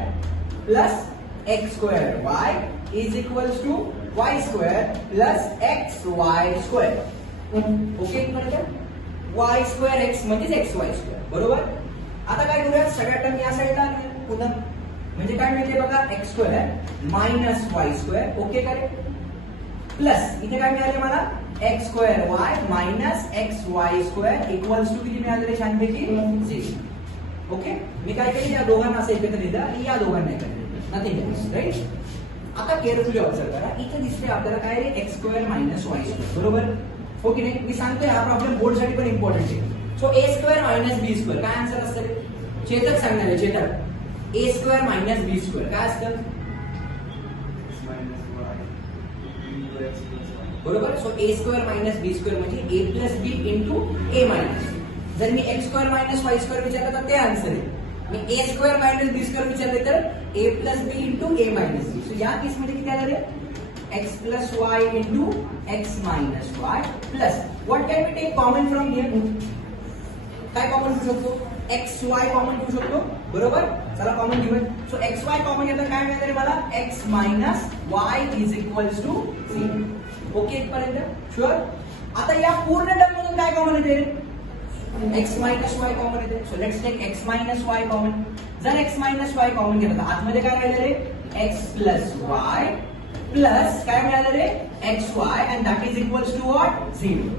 plus x square y is equals to y square plus x Y square. Okay इथपर्यंत वाय स्क्वेअर एक्स म्हणजेच एक्स वाय स्क्वेअर, बरोबर. आता काय करूया, सगळ्या टर्म या साईडला पुन्हा, म्हणजे काय मिळते बघा, X square minus Y square, okay correct, plus इथे काय मिळाले मला, X square Y minus X Y square equals to किती मिळाले छानपैकी 0. ओके, मी काय केले, या दोघांना असं एकत्र लिहिलं आणि या दोघांना एकत्र लिहिलं, नथिंग एल्स, राईट. आता केअरफुली ऑब्झर्व करा, इथे दिसते आपल्याला काय, x square minus Y square, बरोबर. ओके नाही, मी सांगतोय हा प्रॉब्लेम बोर्ड साठी पण इम्पॉर्टंट आहे. So a square minus b square काय आन्सर असतं, चेतक सांगणार आहे, Chetak, a square minus b square काय असतं, बरोबर. So a square minus b square म्हणजे a plus b into a minus. जर मी x square minus Y square विचारलं तर ते आन्सर आहे. मी a square minus b square विचारले तर a plus b into a minus b. So या केसमध्ये किती आलं रे, x plus Y into x minus Y plus what can we take common from here, काय कॉमन घेऊ शकतो, एक्स वाय कॉमन घेऊ शकतो, बरोबर. चला कॉमन घेऊया. सो एक्स वाय कॉमन घेतलं काय मिळालं रे मला, x minus y is equals to 0. Okay इथपर्यंत शुअर. आता या पूर्ण टर्म मधून काय कॉमन येते, एक्स मायनस वाय कॉमन येते. So let's take x minus y common. जर एक्स मायनस वाय कॉमन घेतलं तर आतमध्ये काय राहिलं रे, एक्स प्लस वाय प्लस काय मिळालं रे, x y and that is equals to what, 0.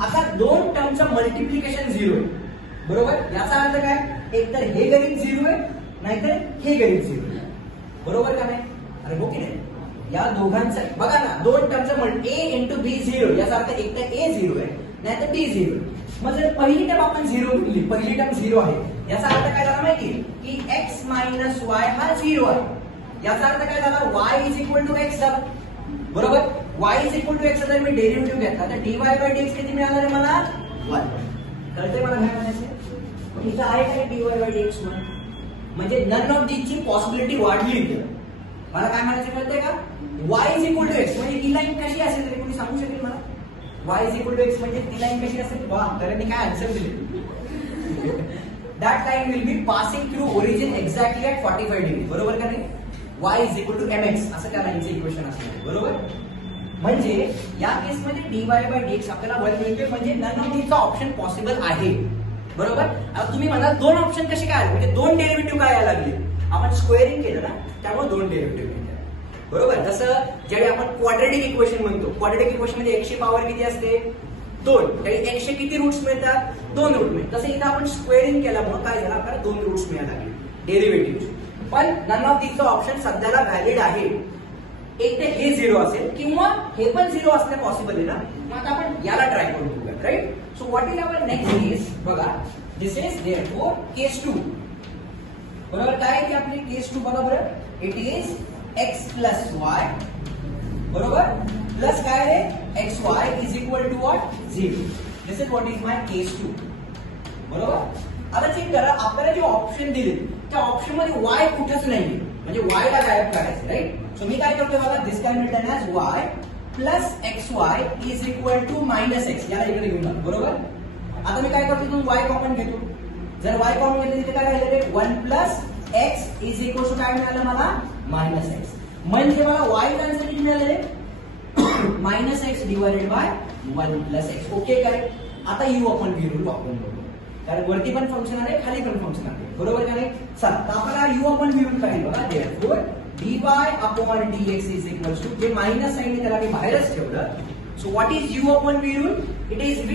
आता दोन टर्मचं मल्टिप्लिकेशन 0 आहे, बरोबर. याचा अर्थ काय, एक तर हे गणित 0 आहे, नाहीतर हे गणित 0 आहे, बरोबर का नाही. अरे हो की नाही, या दोघांचं बघा ना, दोन टर्मचं ए इंटू बी 0, याचा अर्थ एक तर ए 0 आहे नाहीतर बी 0. मग जर पहिली टर्म आपण 0 लिहिली, पहिली टर्म 0 आहे, याचा अर्थ काय झाला माहिती की एक्स मायनस वाय हा 0 आहे. याचा अर्थ काय झाला, Y is equal to X झाला, बरोबर. Y is equal to X जर मी डेरिव्हेटिव्ह घेतला तर dy बाय dx किती मिळालं रे मला, 1. कळतंय मला काय म्हणायचं, इथं आहे काय dy बाय dx 1, म्हणजे नन ऑफ दीज ची पॉसिबिलिटी वाढली इथे. मला काय म्हणायचं कळतंय का, y is equal to X म्हणजे ती लाईन कशी असेल तरी कोणी सांगू शकेल मला, y is equal to X म्हणजे ती लाईन कशी असेल, वा कारण काय आन्सर दिले. That line will be passing through origin exactly at 45 degree, बरोबर का नाही. y is equal to mx असं त्या लाईनचं इक्वेशन असणार, बरोबर. म्हणजे या केसमध्ये dy बाय dx आपल्याला 1 मिळते, म्हणजे नन ऑफ दीजचा ऑप्शन पॉसिबल आहे, बरोबर. आता तुम्ही म्हणाल दोन ऑप्शन कसे काय आले, म्हणजे दोन डेरिव्हेटिव्ह काय यायला लागले, आपण स्क्वेअरिंग केलं ना त्यामुळे दोन डेरिव्हेटिव्ह मिळतात, बरोबर. जसं ज्यावेळी आपण क्वाड्रेटिक इक्वेशन म्हणतो, क्वाड्रेटिक इक्वेशन मध्ये 100 पॉवर किती असते, 2, त्यावेळी 100 किती रूट्स मिळतात, 2 रूट मिळतात. तसं इथं आपण स्क्वेअरिंग केल्यामुळे काय झालं, आपल्याला 2 रूट्स मिळायला लागले डेरिव्हेटिव्ह. पण नन ऑफ दीजचं ऑप्शन सध्याला व्हॅलिड आहे, एक तर हे 0 असेल किंवा हे पण 0 असणे पॉसिबल आहे ना. मग आता आपण याला ट्राय करून बघूया, right. So what is our next case, बघा दिस इज देअरफॉर केस 2, बरोबर. काय आहे आपली केस 2 बघा बरं, it is x plus y, बरोबर, प्लस काय आहे x y is equal to what, 0. This is what is my case 2, बरोबर. आता चेक करा, आपल्याला जे ऑप्शन दिले त्या ऑप्शन मध्ये वाय कुठेच नाहीये, म्हणजे वाय ला गायब करायचं, राईट. सो मी काय करतोय बघा, this can be written as y plus x y is equal to minus x, याला इकडे घेऊन जा, बरोबर. आता मी काय करतो, इथून y कॉमन घेतो. जर y कॉमन घेतलं तिथे काय राहिलं रे, 1 plus x is equal to काय मिळालं मला, मायनस एक्स. म्हणजे मला y चा आन्सर किती मिळालं रे, minus x divided by 1 plus x. Okay correct. आता u आपण v रूल वापरून बघू, कारण वरती पण फंक्शन आहे खाली पण फंक्शन आहे, बरोबर का नाही. चला आपल्याला u आपण v रूल काय बघा, therefore dy upon dx is equal to, जे मायनस साइन त्याला मी बाहेरच ठेवलं. So what is u upon v rule, it is v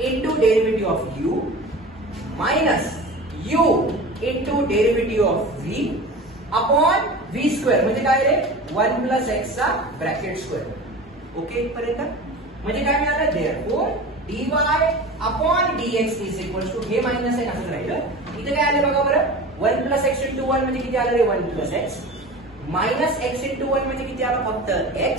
into derivative of u minus u into derivative of v upon v square. म्हणजे काय रे, 1 plus x चा bracket square. Okay पर्यंत म्हणजे काय मिळालं, therefore dy upon dx is equal to, हे minus आहे असंच राहिलं. इथे काय आलं बघा बरं, 1 plus x into 1 म्हणजे किती आलं रे, 1 plus x minus x into 1 म्हणजे किती आलं, फक्त x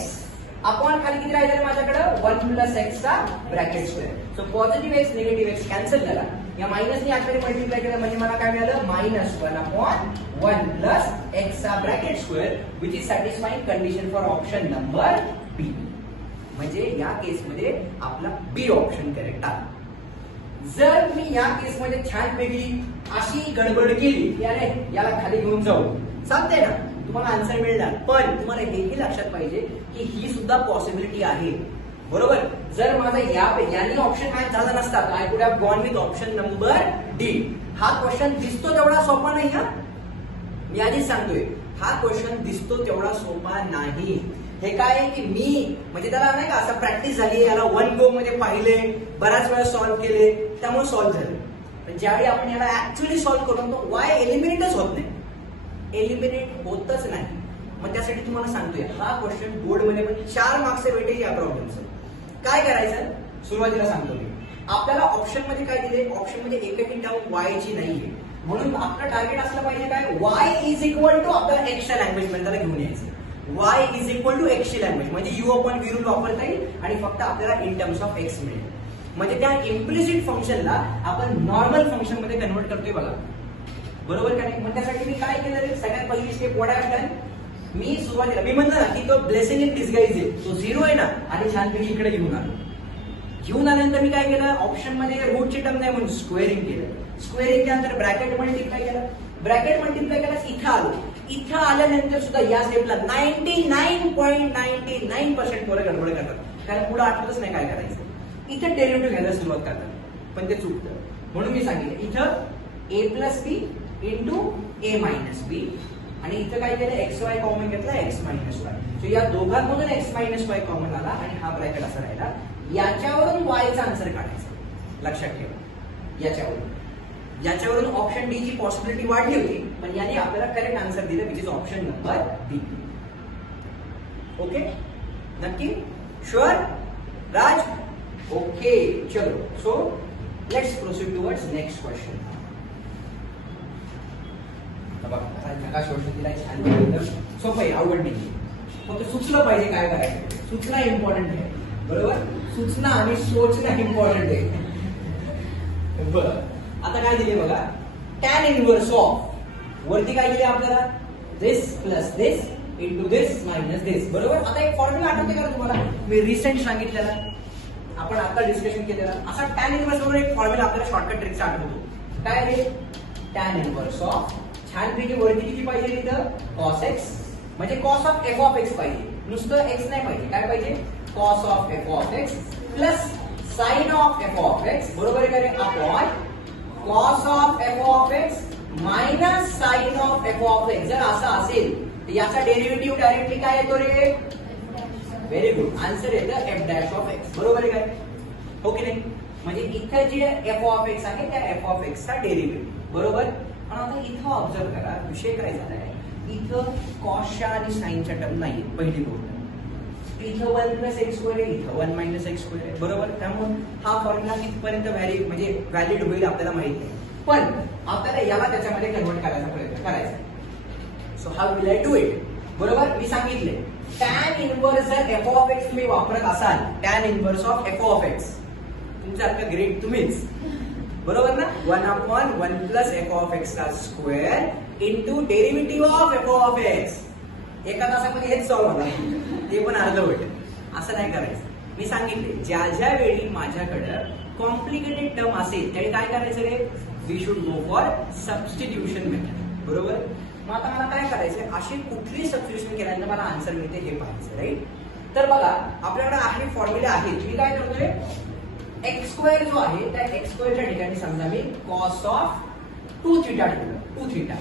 अपॉन खाली किती राहिलं माझ्याकडे, 1 plus x चा bracket square. So positive x negative x cancel झाला, या मायनसने आकडे मल्टिप्लाय केलं म्हणजे मला काय मिळालं, -1 अपॉन 1 plus x चा bracket square, which is satisfying condition for option number B. म्हणजे या केसमध्ये आपला बी ऑप्शन करेक्ट आहे. जर मी या केसमध्ये छानपैकी अशी गडबड केली की अरे याला खाली घेऊन जाऊ, चालते ना, तुम्हाला आन्सर मिळणार. पण तुम्हाला हेही लक्षात पाहिजे की ही सुद्धा पॉसिबिलिटी आहे, बरोबर. जर माझा याने ऑप्शन मॅच झाला नसता, I could have gone with option number D. हा क्वेश्चन दिसतो तेवढा सोपा नाही, हा मी आधीच सांगतोय, हा क्वेश्चन दिसतो तेवढा सोपा नाही. हे काय आहे की मी म्हणजे त्याला नाही का असं प्रॅक्टिस झाली, याला 1 गो मध्ये पाहिले, बऱ्याच वेळा सॉल्व्ह केले, त्यामुळे सॉल्व्ह झाले. पण ज्यावेळी आपण याला ऍक्च्युअली सॉल्व्ह करून तो वाय एलिमिनेटच होत नाही, एलिमिनेट होतच नाही. मग त्यासाठी तुम्हाला सांगतोय, हा क्वेश्चन बोर्ड मध्ये पण 4 मार्क्सचे वेटेज या प्रॉब्लेमचं. काय करायचं, सुरुवातीला सांगतो मी, आपल्याला ऑप्शन मध्ये काय दिले, ऑप्शन मध्ये एकही टर्म y ची नाहीये, म्हणून आपलं टार्गेट असलं पाहिजे काय, y इज इक्वल टू आपल्याला x च्या लँग्वेज मध्ये त्याला घेऊन यायचं. y is equal to x ची लँग्वेज म्हणजे u अपॉन v रूल वापरता येईल आणि फक्त आपल्याला इन टर्म्स ऑफ x मिळेल. म्हणजे त्या इम्प्लिसिट फंक्शनला आपण नॉर्मल फंक्शन मध्ये कन्वर्ट करतोय बघा, बरोबर का नाही. मग त्यासाठी मी काय केलं रे, सगळ्यात पहिली step what I have done, मी सुरुवातीला मी म्हणतो ना की तो ब्लेसिंग इन डिस्गाइज आहे, तो 0 आहे ना, आणि छानपैकी इकडे घेऊन आलो. घेऊन आल्यानंतर मी काय केलं, ऑप्शन मध्ये रूटची टर्म नाही म्हणून स्क्वेअरिंग केलं. स्क्वेअरिंग त्यानंतर ब्रॅकेट मल्टिप्लाय केलं, ब्रॅकेट मल्टिप्लाय केलं, इथं आलो. इथं आल्यानंतर सुद्धा या स्टेपला 99.99% पोरं गडबड करतात, कारण पुढे आठवतच नाही काय करायचं. इथं डेरिव्हेटिव्ह घ्यायला सुरुवात करतात, पण ते चुकतं. म्हणून मी सांगितलं इथं a plus b into a minus b, आणि इथं काय केलं, एक्स वाय कॉमन घेतला, एक्स मायनस वाय. सो या दोघांमधून एक्स मायनस वाय कॉमन आला आणि हा ब्रॅकेट असा राहिला. याच्यावरून वायचा आन्सर काढायचा, लक्षात ठेवा. याच्यावरून ऑप्शन डी ची पॉसिबिलिटी वाढली होती, पण याने आपल्याला करेक्ट आन्सर दिलं, which is option number B. Okay, नक्की शुअर राज. ओके चलो, so let's proceed towards next question. सोपं आहे, अवघड नाही, फक्त सुचलं पाहिजे काय करायचं. सूचना इम्पॉर्टंट आहे, बरोबर. सूचना आणि सोचना इम्पॉर्टंट आहे. बरं, आता काय दिले बघा, टॅन इनव्हर्स ऑफ, वरती काय दिले आपल्याला, दिस प्लस दिस इंटू दिस मायनस दिस, बरोबर. आता एक फॉर्म्युला आठवते का तुम्हाला, मी रिसेंट सांगितलेला, आपण आता डिस्कशन केलेला. असा टॅन इनव्हर्स वरून एक फॉर्म्युला आपल्याला शॉर्टकट ट्रिकचा आठवतो. काय रे, टॅन इनव्हर्स ऑफ, छानपैकी वरती किती पाहिजे इथं, कॉस एक्स, म्हणजे cos of F of X पाहिजे, नुसतं एक्स नाही पाहिजे. काय पाहिजे, cos of F of x plus sine of F of x, बरोबर आहे का, upon cos of F of x minus sine of F of X. जर असं असेल तर याचा डेरिव्हेटिव्ह डायरेक्टली काय येतो रे, व्हेरी गुड, आन्सर येतं एफ डॅश ऑफ एक्स, बरोबर आहे काय, हो की नाही. म्हणजे इथं जे एफ ऑफ एक्स आहे त्या एफ ऑफ एक्स चा डेरिव्हेटिव्ह, बरोबर. पण आता इथं ऑब्झर्व करा, विषय काय झालाय, इथं कॉसच्या आणि साइनच्या टर्म नाही, पहिली गोष्ट. इथं 1 प्लस एक्स स्क्वेअर आहे, इथं 1 मायनस एक्स स्क्वेअर आहे, बरोबर. त्यामुळे हा फॉर्म्युला कितपर्यंत व्हॅलिड होईल आपल्याला माहित नाही, पण आपल्याला याला त्याच्यामध्ये कन्वर्ट करायचा प्रयत्न करायचा. So how will I do it, बरोबर. मी सांगितले टॅन इनव्हर्स जर एफ ऑफ एक्स तुम्ही वापरत असाल, tan inverse of F of x, तुमच्यासारखं ग्रेट तुम्हीच, बरोबर ना. 1 upon 1 plus f of x का square into derivative of F of x. एका तासामध्ये हेच सॉल्व्ह होणार, ते पण अर्धवट. असं नाही करायचं, मी सांगितले ज्या ज्या वेळी माझ्याकडे कॉम्प्लिकेटेड टर्म असेल त्यावेळी काय करायचं रे, we should go for substitution method, बरोबर. मग आता मला काय करायचंय, अशी कुठली सबस्टिट्यूशन केल्यानंतर मला आन्सर मिळते हे पाहायचं, राईट. तर बघा आपल्याकडे आहे फॉर्म्युला आहे, मी काय करतोय, एक्स स्क्वेअर जो आहे त्या एक्स स्क्वेअरच्या ठिकाणी समजा मी कॉस ऑफ 2 थीटा ठेवलं, 2 थीटा.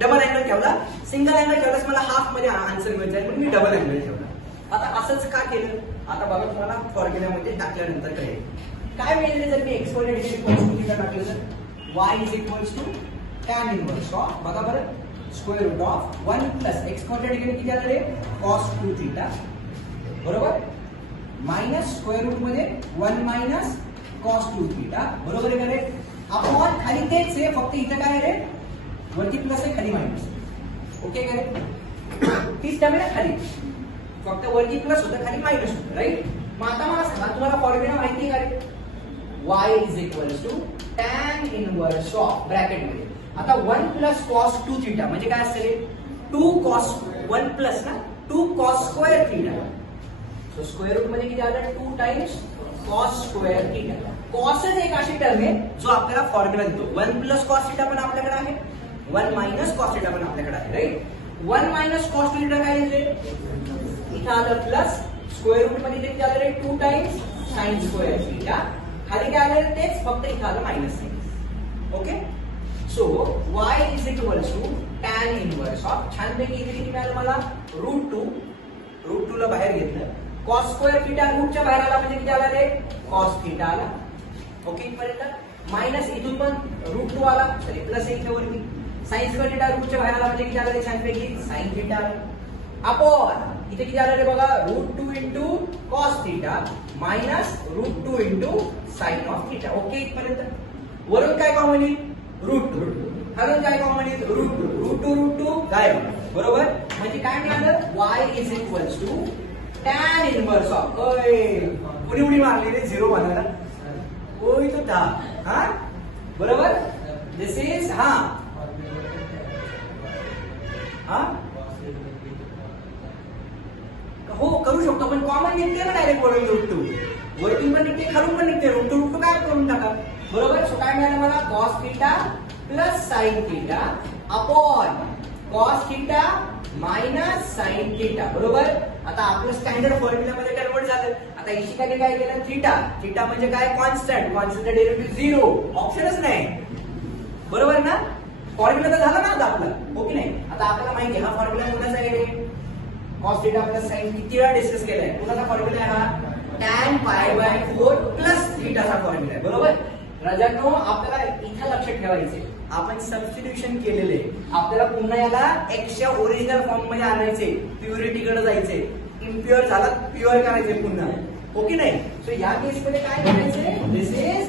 डबल अँगल ठेवला, सिंगल अँगल ठेवलास मला हाफ मध्ये आन्सर मिळत जाईल, म्हणून मी डबल अँगल ठेवला. आता असंच का केलं, आता बघा तुम्हाला फॉर्म्युल्यामध्ये टाकल्यानंतर कळेल काय मिळेल. जर मी एक्स स्क्वेअरच्या ठिकाणी कॉस 2 थीटा टाकलं तर y is equals to tan inverse of, बघा बरं, square root of 1 plus x स्क्वेअरच्या ठिकाणी किती आलं रे, कॉस 2 थीटा, बरोबर, मायनस स्क्वेअर रूट मध्ये 1 मायनस कॉस 2 थीटा, बरोबर आहे का रे. अपॉन खाली तेच आहे, फक्त इथं काय आहे रे, वरती प्लस आहे खाली मायनस, ओके का रे. तीच टर्म आहे खाली, फक्त वरती प्लस होतं खाली मायनस होतं, राईट. मग आता मला सांगा तुम्हाला फॉर्म्युला माहिती आहे का रे, y is equals to tan inverse of bracket मध्ये आता 1 प्लस कॉस 2 थीटा म्हणजे काय असते रे, 2 कॉस 1 प्लस ना 2 cos square theta. So square root मध्ये किती आलं, 2 टाइम्स कॉस स्क्वेअर थीटा. कॉसच एक अशी टर्म आहे जो आपल्याला फॉर्म्युला देतो. 1 प्लस कॉस थीटा पण आपल्याकडे आहे, 1 मायनस कॉस थीटा पण आपल्याकडे आहे, राईट. 1 मायनस कॉस थीटा काय येते, इथं आलं प्लस, स्क्वेअर रूट मध्ये किती आलं रे, 2 टाइम्स साइन स्क्वेअर थीटा. खाली काय आलं तेच, फक्त इथं आलं minus sine, okay. So y is equals to tan inverse of, छानपैकी इथे किती मिळालं मला, रूट 2 ला बाहेर घेतलं, कॉस स्क्वेअर थीटा रूटच्या बाहेर आला म्हणजे किती आला रे, कॉस थीटा आला, ओके. इथपर्यंत मायनस इथून पण रूट 2 आला तरी प्लस इथे वरती, साइन स्क्वेअर थीटा रूटच्या बाहेर आला म्हणजे किती आला रे, छानपैकी साइन थीटा आला. अपॉन इथे किती आलं रे बघा, root 2 into cos theta minus root 2 into sine of theta, okay. इथपर्यंत वरून काय कॉमन येईल, रूट 2, खालून काय कॉमन येईल, रूट 2 गायब, बरोबर. म्हणजे काय मिळालं, y is equals to tan inverse of, कुणी उडी मारली रे 0 बनायला, कोई तो था, हा बरोबर. दिस इज हा हो करू शकतो, पण कॉमन निघते ना डायरेक्ट वरून रूट 2, वरतून पण निघते खालून पण निघते, रूट 2 काय करून टाका, बरोबर. सो काय मिळालं मला, cos theta plus sine theta upon cos theta minus sine theta, बरोबर. आता आपलं स्टँडर्ड फॉर्म्युल्यामध्ये कन्वर्ट झालं. आता इशिकाने काय केलं, थीटा म्हणजे काय, कॉन्स्टंट डेरिव्हेटिव्ह 0, ऑप्शनच नाही, बरोबर ना. फॉर्म्युला तर झाला ना आता आपला, हो की नाही. आता आपल्याला माहिती आहे हा फॉर्म्युला कोणाचा आहे रे, कॉस थीटा प्लस साइन, किती वेळा डिस्कस केलाय, कोणाचा फॉर्म्युला आहे हा, tan π/4 प्लस थीटाचा फॉर्म्युला आहे, बरोबर. राजांनो आपल्याला इथं लक्षात ठेवायचे, आपण सबस्टिट्यूशन केलेले, आपल्याला पुन्हा याला एक्सच्या ओरिजिनल फॉर्म मध्ये आणायचे, प्युरिटीकडे जायचे, इम्प्युअर झाला प्युअर करायचे पुन्हा, हो की नाही. सो या केस मध्ये काय करायचे, this is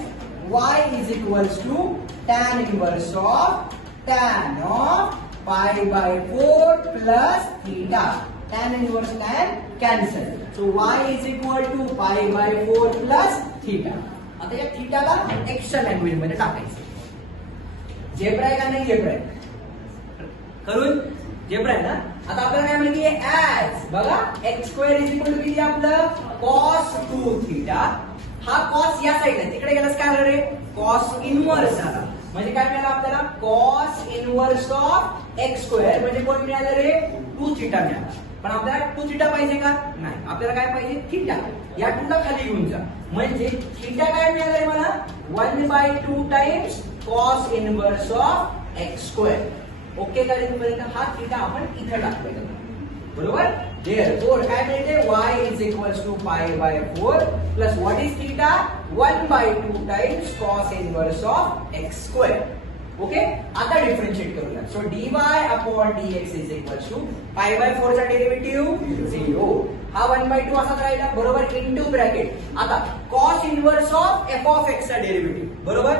y is equals to tan inverse of tan of π/4 plus theta. tan inverse tan cancel, so y is equal to π/4 plus theta. आता या थीटाला एक्सच्या लँग्वेज मध्ये टाकायचं. जेब्रा आहे का नाही, जेब्रा आहे करून, जेब्रा आहे ना. आता आपल्याला काय माहिती आहे, ऍज बघा X square is equal to किती आपलं, कॉस 2 थीटा. हा कॉस या साईडला, तिकडे गेलास काय झालं रे, कॉस इनवर्स झाला. म्हणजे काय मिळालं आपल्याला, cos inverse of x square म्हणजे कोण मिळालं रे, 2 थीटा मिळाला. पण आपल्याला 2 थीटा पाहिजे का, नाही, आपल्याला काय पाहिजे, थीटा. या 2 ला खाली घेऊन जा, म्हणजे थीटा काय मिळालं मला, 1/2 times cos inverse of x square, okay. पर्यंत हा थीटा आपण इथे टाकूया, बरोबर. देअरफॉर काय मिळते, y is equals to π/4 plus what is theta, 1/2 times cos inverse of x square, okay. आता डिफरन्शिएट करूया. So dy upon dx is equals to π/4 चा डेरिव्हेटिव्ह 0, हा 1/2 असाच राहिला, बरोबर, इनटू ब्रॅकेट. आता cos inverse of f of x चा derivative, बरोबर.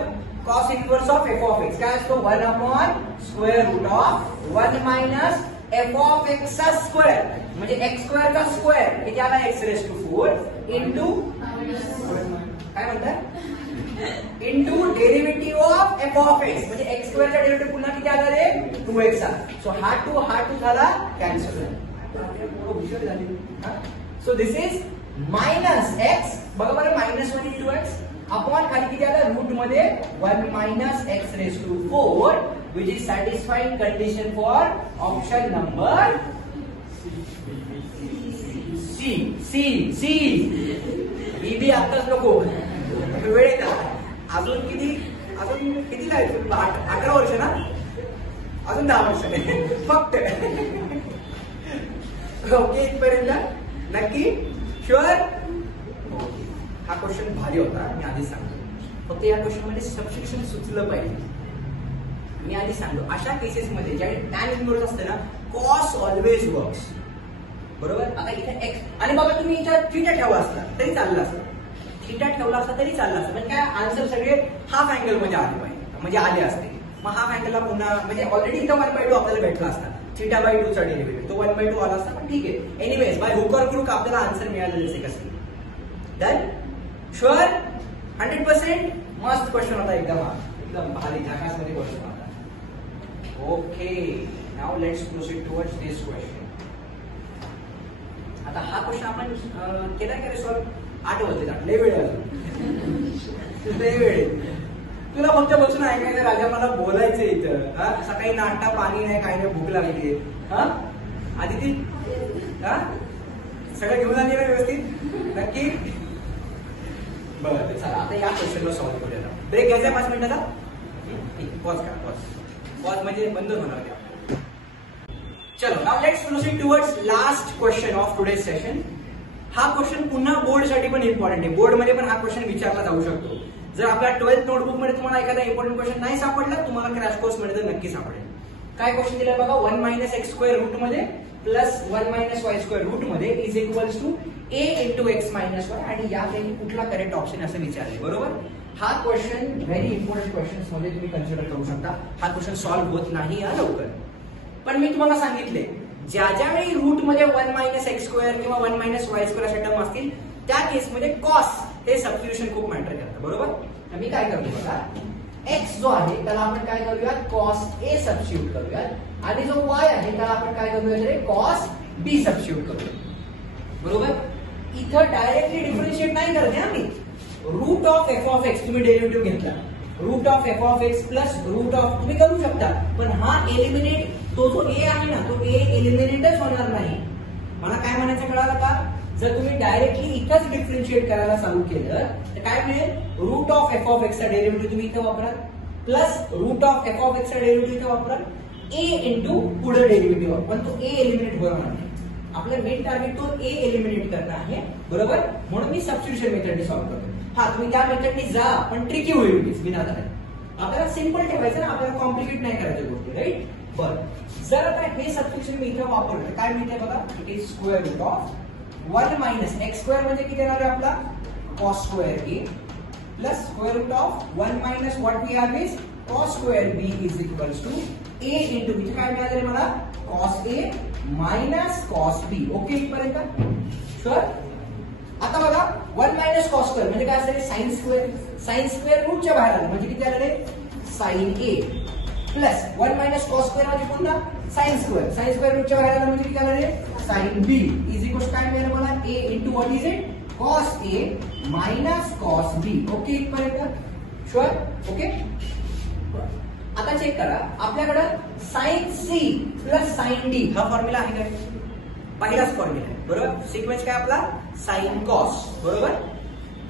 Cos inverse of f of x काय असतो, 1 upon square root of 1 minus f of x चा स्क्वेअर म्हणजे x स्क्वेअर का स्क्वेअर किती आला, x⁴ इंटू काय म्हणतात, into derivative of f of x म्हणजे x स्क्वेअरचा डेरिव्हेटिव्ह पुन्हा किती आला रे, 2x चा. सो हा 2 झाला cancel. So this is minus x, बघा बरं मायनस 1 इंटू एक्स अपॉन खाली किती आलं रूट मध्ये 1 minus x raise to 4 which is satisfying condition for option number C. C C B आताच नको, वेळ का अजून किती लागेल 18 वर्ष ना, अजून 10 वर्ष फक्त. ओके इथपर्यंत नक्की शुअर. हा क्वेश्चन भारी होता, मी आधी सांगतो. फक्त या क्वेश्चन मध्ये सबस्टिट्यूशन सुचलं पाहिजे. मी आधी सांगतो अशा केसेस मध्ये ज्यावेळी टॅन इन्व्हर्स असते ना, कॉस ऑलवेज वर्क्स. बरोबर. आता इथे एक्स आणि बघा तुम्ही इथं थीटा ठेवला असता तरी चाललं असतं, थीटा ठेवला असता तरी चाललं असतं, पण काय आन्सर सगळे हाफ अँगल मध्ये आले पाहिजे, म्हणजे आले असते. मग हाफ अँगलला पुन्हा म्हणजे ऑलरेडी इथं 1/2 आपल्याला भेटला असता, θ/2 चा डेरिव्हेटिव्ह तो 1/2 आला असता, पण ठीक आहे. एनिवेज बाय हुक और क्रूक आपल्याला आन्सर मिळालेलं आहे कसं. Done sure 100%. मस्त क्वेश्चन होता, एकदम भारी झाकास मध्ये क्वेश्चन होता. Okay now let's proceed towards this question. आता हा क्वेश्चन आपण केला का रे सॉल्व 8 वाजले, लय वेळ आहे, लय वेळ. तुला फक्त बसून ऐकायचं राजा, मला बोलायचं इथं. सकाळी नाश्ता पाणी नाही, काही नाही, भूक लागली. आधी ती सगळं घेऊन आली ना व्यवस्थित नक्की. बरं चला आता या क्वेश्चनला सॉल्व्ह करूया. ब्रेक घ्यायचा 5 मिनिटाचा. पॉज करा, पॉज म्हणजे बंद होणार. चलो now let's proceed towards last question of today's session. हा क्वेश्चन पुन्हा बोर्ड साठी पण इम्पॉर्टंट आहे. बोर्ड मध्ये पण हा क्वेश्चन विचारला जाऊ शकतो. जर आपल्या 12th नोटबुक मध्ये तुम्हाला एखादा इम्पॉर्टंट क्वेश्चन नाही सापडला, तुम्हाला क्रॅश कोर्स मध्ये तर नक्की सापडेल. काय क्वेश्चन दिलाय बघा, 1 मायनस एक्स स्क्वेअर रूट मध्ये plus 1 minus Y square root मध्ये is equals to A into x minus y, आणि यापैकी कुठला करेक्ट ऑप्शन असं विचारले. बरोबर. हा क्वेश्चन व्हेरी इम्पॉर्टंट क्वेश्चन्स मध्ये तुम्ही कन्सिडर करू शकता. हा क्वेश्चन सॉल्व्ह होत नाही या लवकर, पण मी तुम्हाला सांगितले ज्या ज्यावेळी रूट मध्ये 1 मायनस एक्स स्क्वेअर किंवा 1 मायनस वाय स्क्वेअर अशा टर्म असतील, त्या केसमध्ये कॉस हे सबस्टिट्यूशन खूप मॅटर करतं. बरोबर. मी काय करतो बघा, एक्स जो आहे त्याला आपण काय करूया, कॉस ए सबस्टिट्यूट करूया, आणि जो वाय आहे त्याला आपण काय करूया, कॉस बी सबस्टिट्यूट करूया. बरोबर. इथं डायरेक्टली डिफरन्शिएट नाही करते आम्ही. Root of F of x तुम्ही डेरिव्हेटिव्ह घेतला, root of F of x plus root of तुम्ही करू शकता, पण हा एलिमिनेट तो जो ए आहे ना, तो ए एलिमिनेटच होणार नाही. मला काय म्हणायचं कळालं का, जर तुम्ही डायरेक्टली इथंच डिफरन्शिएट करायला चालू केलं तर काय मिळेल, root of F of x चा डेरिव्हेटिव्ह तुम्ही इथं वापरा, plus root of F of x चा डेरिव्हेटिव्ह इथं वापरा, ए इंटू पुढे डेरिव्हेटिव्ह, पण तो ए एलिमिनेट होणार नाही. आपलं मेन टार्गेट तो ए एलिमिनेट करणं आहे. बरोबर. म्हणून मी सबस्टिट्यूशन मेथडने सॉल्व्ह करतो. हा तुम्ही त्या मेथडने जा, पण ट्रिकी होईल विनादार. आपल्याला सिंपल ठेवायचं ना, आपल्याला कॉम्प्लिकेट नाही करायच्या गोष्टी. राईट. बरं. जर आता हे सबस्टिट्यूशन मी इथं वापरलं काय मिळते बघा, it is square root of 1 minus x square म्हणजे किती येणार आहे आपला, cos square A plus square root of 1 minus what we have is cos square B is equals to A into इथे काय मिळाले मला, कॉस ए मायनस कॉस बी. Okay इथपर्यंत शुअर. आता बघा 1 मायनस कॉस स्क्वेअर म्हणजे काय असेल, साइन स्क्वेअर. साइन स्क्वेअर रूटच्या बाहेर आलं म्हणजे किती आलेले, साइन ए प्लस 1 मायनस कॉस स्क्वेअर म्हणजे कोणता, साइन स्क्वेअर. साइन स्क्वेअर रूटच्या बाहेर आलं म्हणजे किती आलेले, साइन बी इज इक्वल्स काय मिळेल मला, a into what is it, cos A minus cos B. Okay इथपर्यंत शुअर. ओके. आता चेक करा, आपल्याकडे sine C plus sine d हा फॉर्म्युला आहे काय, पहिलाच फॉर्म्युला आहे. बरोबर. सिक्वेन्स काय आपला, साइन कॉस. बरोबर.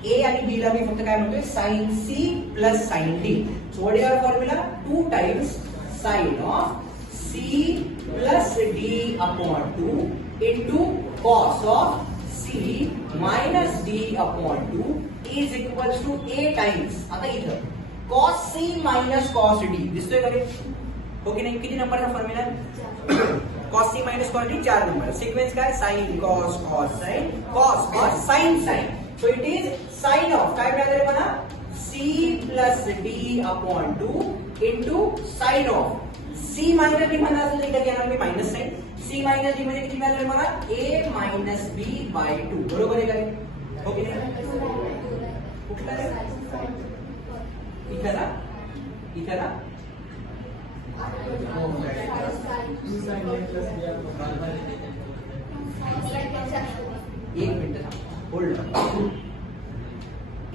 ए आणि बी ला मी फक्त काय म्हणतोय, sine C plus sine d. So what is our formula, 2 times sine of c plus D upon 2 into cos of c minus D upon 2 is equals to a times. आता इथं cos C minus cos d दिसतोय का रे, हो की नाही. किती नंबरचा formula, cos C minus cos d 4 number. Sequence काय, sine cos cos sine cos cos sine sine. So it is sine of काय मिळाले मला, c plus D upon 2 into sine of c minus d म्हणा असेल तर घेणार मी minus sine. C minus d म्हणजे किती मिळाले मला, ए मायनस बी बाय 2. बरोबर आहे काय, हो की नाही. कुठला रे, इथं ना, इथं ना. एक minute hold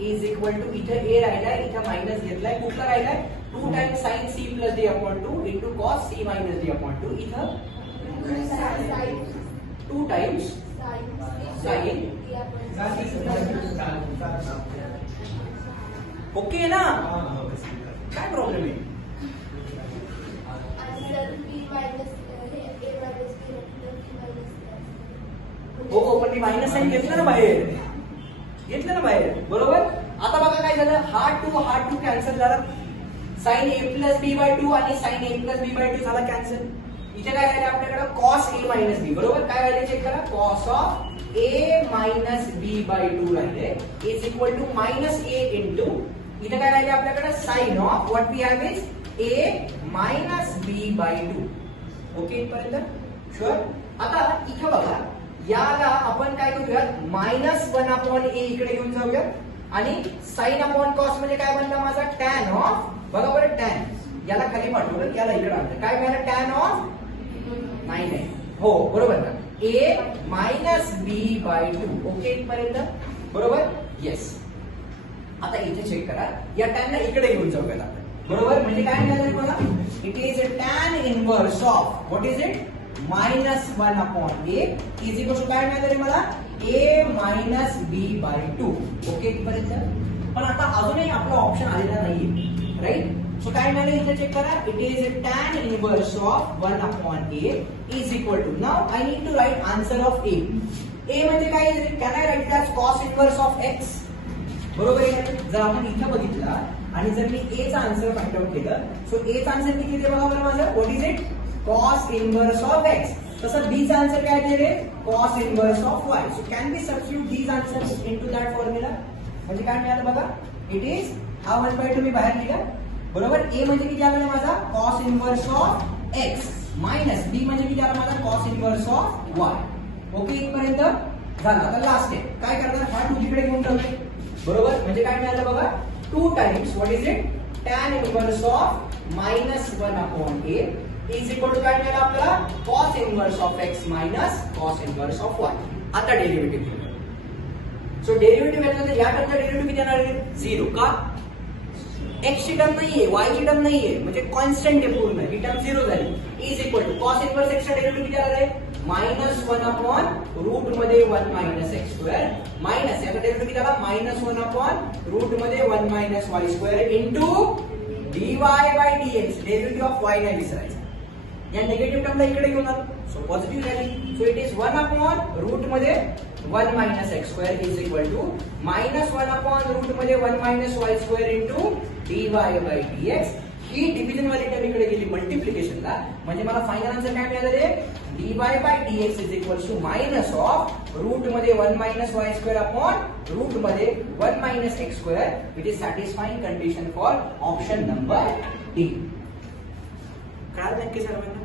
is equal to इथे ए राहिलाय, इथे मायनस घेतलाय, कुठला राहिलाय 2 times sine C plus D upon 2 into cos C minus D upon 2, इथं 2 टाइम्स साइन ओके ना, काय प्रॉब्लेम आहे? हो पण मी मायनस साइन घेतलं ना बाहेर, बरोबर. आता बघा काय झालं, हा टू कॅन्सल झाला, sign A plus B by 2 आणि sign A plus B by 2 झाला कॅन्सल. इथे काय राहिले आपल्याकडे कॉस ए मायनस बी, बरोबर. काय राहिले चेक करा, cos of A minus B by 2 राहिले is equal to minus A into इथे काय राहिले आपल्याकडे sine of what we have is A minus B by 2. Okay इथपर्यंत शुअर. आता इथे बघा, याला आपण काय करूया, -1 अपॉन ए इकडे घेऊन जाऊया आणि साइन अपॉन कॉस म्हणजे काय बनला माझा टॅन ऑफ, बरोबर टॅन, याला खाली पाठवलं, याला इकडे आणलं, काय मिळालं टॅन ऑफ 9 आहे, हो बरोबर ना, ए मायनस बी बाय 2. ओके इथपर्यंत बरोबर, येस. आता इथे चेक करा, या टॅनला इकडे घेऊन जाऊया आपण, बरोबर. म्हणजे काय मिळालं मला, it is a tan inverse of what is it -1 upon A is equal to काय मिळालं मला A minus B by 2. Okay इथपर्यंत. पण आता अजूनही आपला ऑप्शन आलेला नाहीये, राईट. सो काय मिळालं इथे चेक करा, it is a tan inverse of 1 upon A is equal to, now I need to write answer of a. A म्हणजे काय, can I write as cos inverse of x, बरोबर आहे. जर आपण इथे बघितला आणि जर मी ए चा आन्सर फाइंड आउट केलं, सो ए चा आन्सर किती येते बघा बरं माझं, what is it cos inverse of x. तसं बी चा आन्सर काय येते रे, cos inverse of y. So can be substitute these answers into that formula. म्हणजे काय मिळालं बघा, इट इज हा 1/2 मी बाहेर लिहिला, बरोबर. ए म्हणजे किती आला माझा cos inverse of x minus b म्हणजे किती आला माझा cos inverse of y. Okay इथपर्यंत झालं. आता लास्ट आहे, काय करणार, हा 2 इकडे घेऊन जाऊया, बरोबर. म्हणजे काय मिळालं बघा 2 times what is it tan inverse of -1 upon A is equal to काय मिळालं आपल्याला cos inverse of x minus cos inverse of y. आता डेरिव्हेटिव्ह घेऊया. सो डेरिव्हेटिव्ह घेतलं तर या टर्मचा डेरिव्हेटिव्ह किती येणार आहे 0. का, एक्स ची टर्म नाहीये, वाय ची टर्म नाहीये, म्हणजे कॉन्स्टंट आहे पूर्ण, ही टर्म 0 झाली. Is equal to cos inverse x चा डेरिव्हेटिव्ह किती आला आहे -1 अपॉन रूट मध्ये 1 मायनस एक्स स्क्वेअर मायनस याचा डेरिव्हेटिव्ह किती आला -1 अपॉन रूट मध्ये 1 minus Y square into dy by dx. Derivative of y नाही विसरायचं, या निगेटिव्ह टर्मला इकडे घेऊन आलो, सो पॉझिटिव्ह झाली. So it is 1 upon root मध्ये 1 minus x square is equal to -1 upon root मध्ये 1 minus Y square into dy by dx. ही डिव्हिजन वाली टर्म इकडे गेली मल्टिप्लिकेशनला, म्हणजे मला फायनल आन्सर काय मिळालं रे dy by dx is equal to minus of root मध्ये 1 minus Y square upon root मध्ये 1 minus x square. It is satisfying condition for option number D. कळालं नक्की सर्वांना,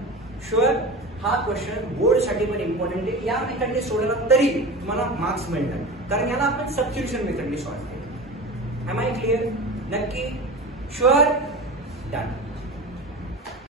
शुअर. हा क्वेश्चन बोर्ड साठी पण इम्पॉर्टंट आहे, या मेथडने सोडवला तरी तुम्हाला मार्क्स मिळतात, कारण याला आपण सबस्टिट्यूशन मेथडने सॉल्व्ह केलं. एम आय क्लिअर, नक्की, शुअर, डन.